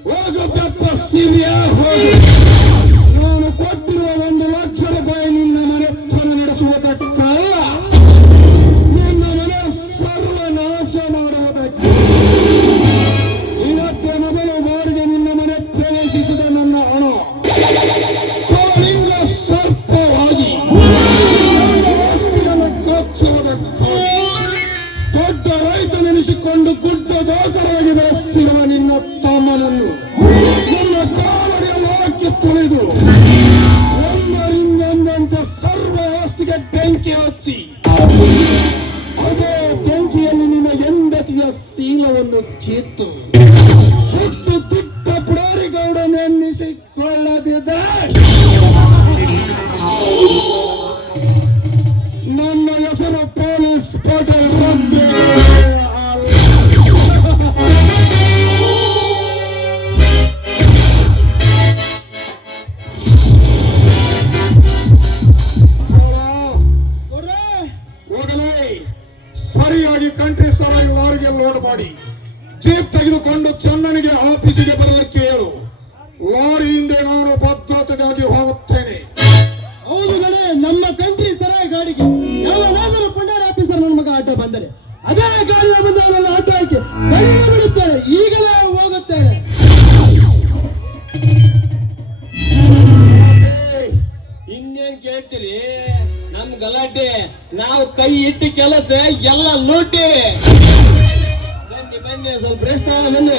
ಹೋಗು ಬೆಪ್ಪ ಸಿರಿಯ ಹೋಗು. ನಾನು ಕೊಟ್ಟಿರುವ 1 ಲಕ್ಷ ರೂಪಾಯಿ ನಿನ್ನ ಮನೆತನ ನಡೆಸುವುದಕ್ಕ, ನಿನ್ನ ಮನೆ ಸರ್ವನಾಶ ಮಾಡುವುದಕ್ಕೆ. ಇವತ್ತೇ ಮೊದಲು ಬಾರಿಗೆ ನಿನ್ನ ಮನೆ ಪ್ರವೇಶಿಸಿದ ನನ್ನ ಹಣ ಕಾಳಿಂಗ ಸರ್ಪವಾಗಿ ಆಸ್ತಿಯನ್ನು ಕಚ್ಚುವುದಕ್ಕೆ ದೊಡ್ಡ ರೈತನೆನಿಸಿಕೊಂಡು ಗುಡ್ಡ ದಾಖಲಾಗಿ ಬೆಳೆಸಿರುವ ನಿನ್ನ ತಮ್ಮನನ್ನು ನನ್ನ ಕಾಲಡಿಯಲ್ಲಿ ಹಾಕಿ ತುಳಿದು ಒಂದರಿಂದಂತೆ ಸರ್ವ ಆಸ್ತಿಗೆ ಬೆಂಕಿ ಹಚ್ಚಿ ಅದೇ ಬೆಂಕಿಯಲ್ಲಿ ನಿನ್ನ ಹೆಂಡತಿಯ ಶೀಲವನ್ನು ಕಿತ್ತು ಸುಟ್ಟು ತಿಟ್ಟ ಪುಡಾರಿಗೌಡನೆನ್ನಿಸಿಕೊಳ್ಳದಿದೆ ನನ್ನ ಹೆಸರು ಪೊಲೀಸ್ ಪಟೇಲ್ ರದ್ದೆ ಹೋಗಲೇ. ಸರಿಯಾಗಿ ಕಂಟ್ರಿ ಸರಾಗಿ ಲಾರಿಗೆ ಲೋಡ್ ಮಾಡಿ ಜೀಪ್ ತೆಗೆದುಕೊಂಡು ಚನ್ನನಿಗೆ ಆಫೀಸಿಗೆ ಬರಲಿಕ್ಕೆ ಹೇಳು. ಲಾರಿ ಹಿಂದೆ ನಾನು ಭದ್ರತೆಗಾಗಿ ಹೋಗುತ್ತೇನೆ. ಹೌದುಗಳೇ, ನಮ್ಮ ಕಂಟ್ರಿ ಸರಾಯಿ ಗಾಡಿಗೆ ಯಾವನಾದರೂ ಪುಂಡಾರ ಆಫೀಸರ್ ನನ್ನ ಮಗ ಅಡ್ಡ ಬಂದರೆ ಅದೇ ಗಾಡಿಯ ಮುಂದೆ ಅವನನ್ನು ಅಡ್ಡ ಹಾಕಿ ಕಡಿಮೆ ಬಿಡುತ್ತೇನೆ. ಈಗಲೇ ಹೋಗುತ್ತೇನೆ. ಇನ್ನೇನ್ ಕೇಳ್ತೀರಿ? ನಮ್ ಗಲಾಟೆ ನಾವು ಕೈ ಇಟ್ಟು ಕೆಲಸ ಎಲ್ಲ ಲೂಟಿ. ಬನ್ನಿ ಬನ್ನಿ, ಸ್ವಲ್ಪ ರೆಸ್ಟ್ ಬನ್ನಿ.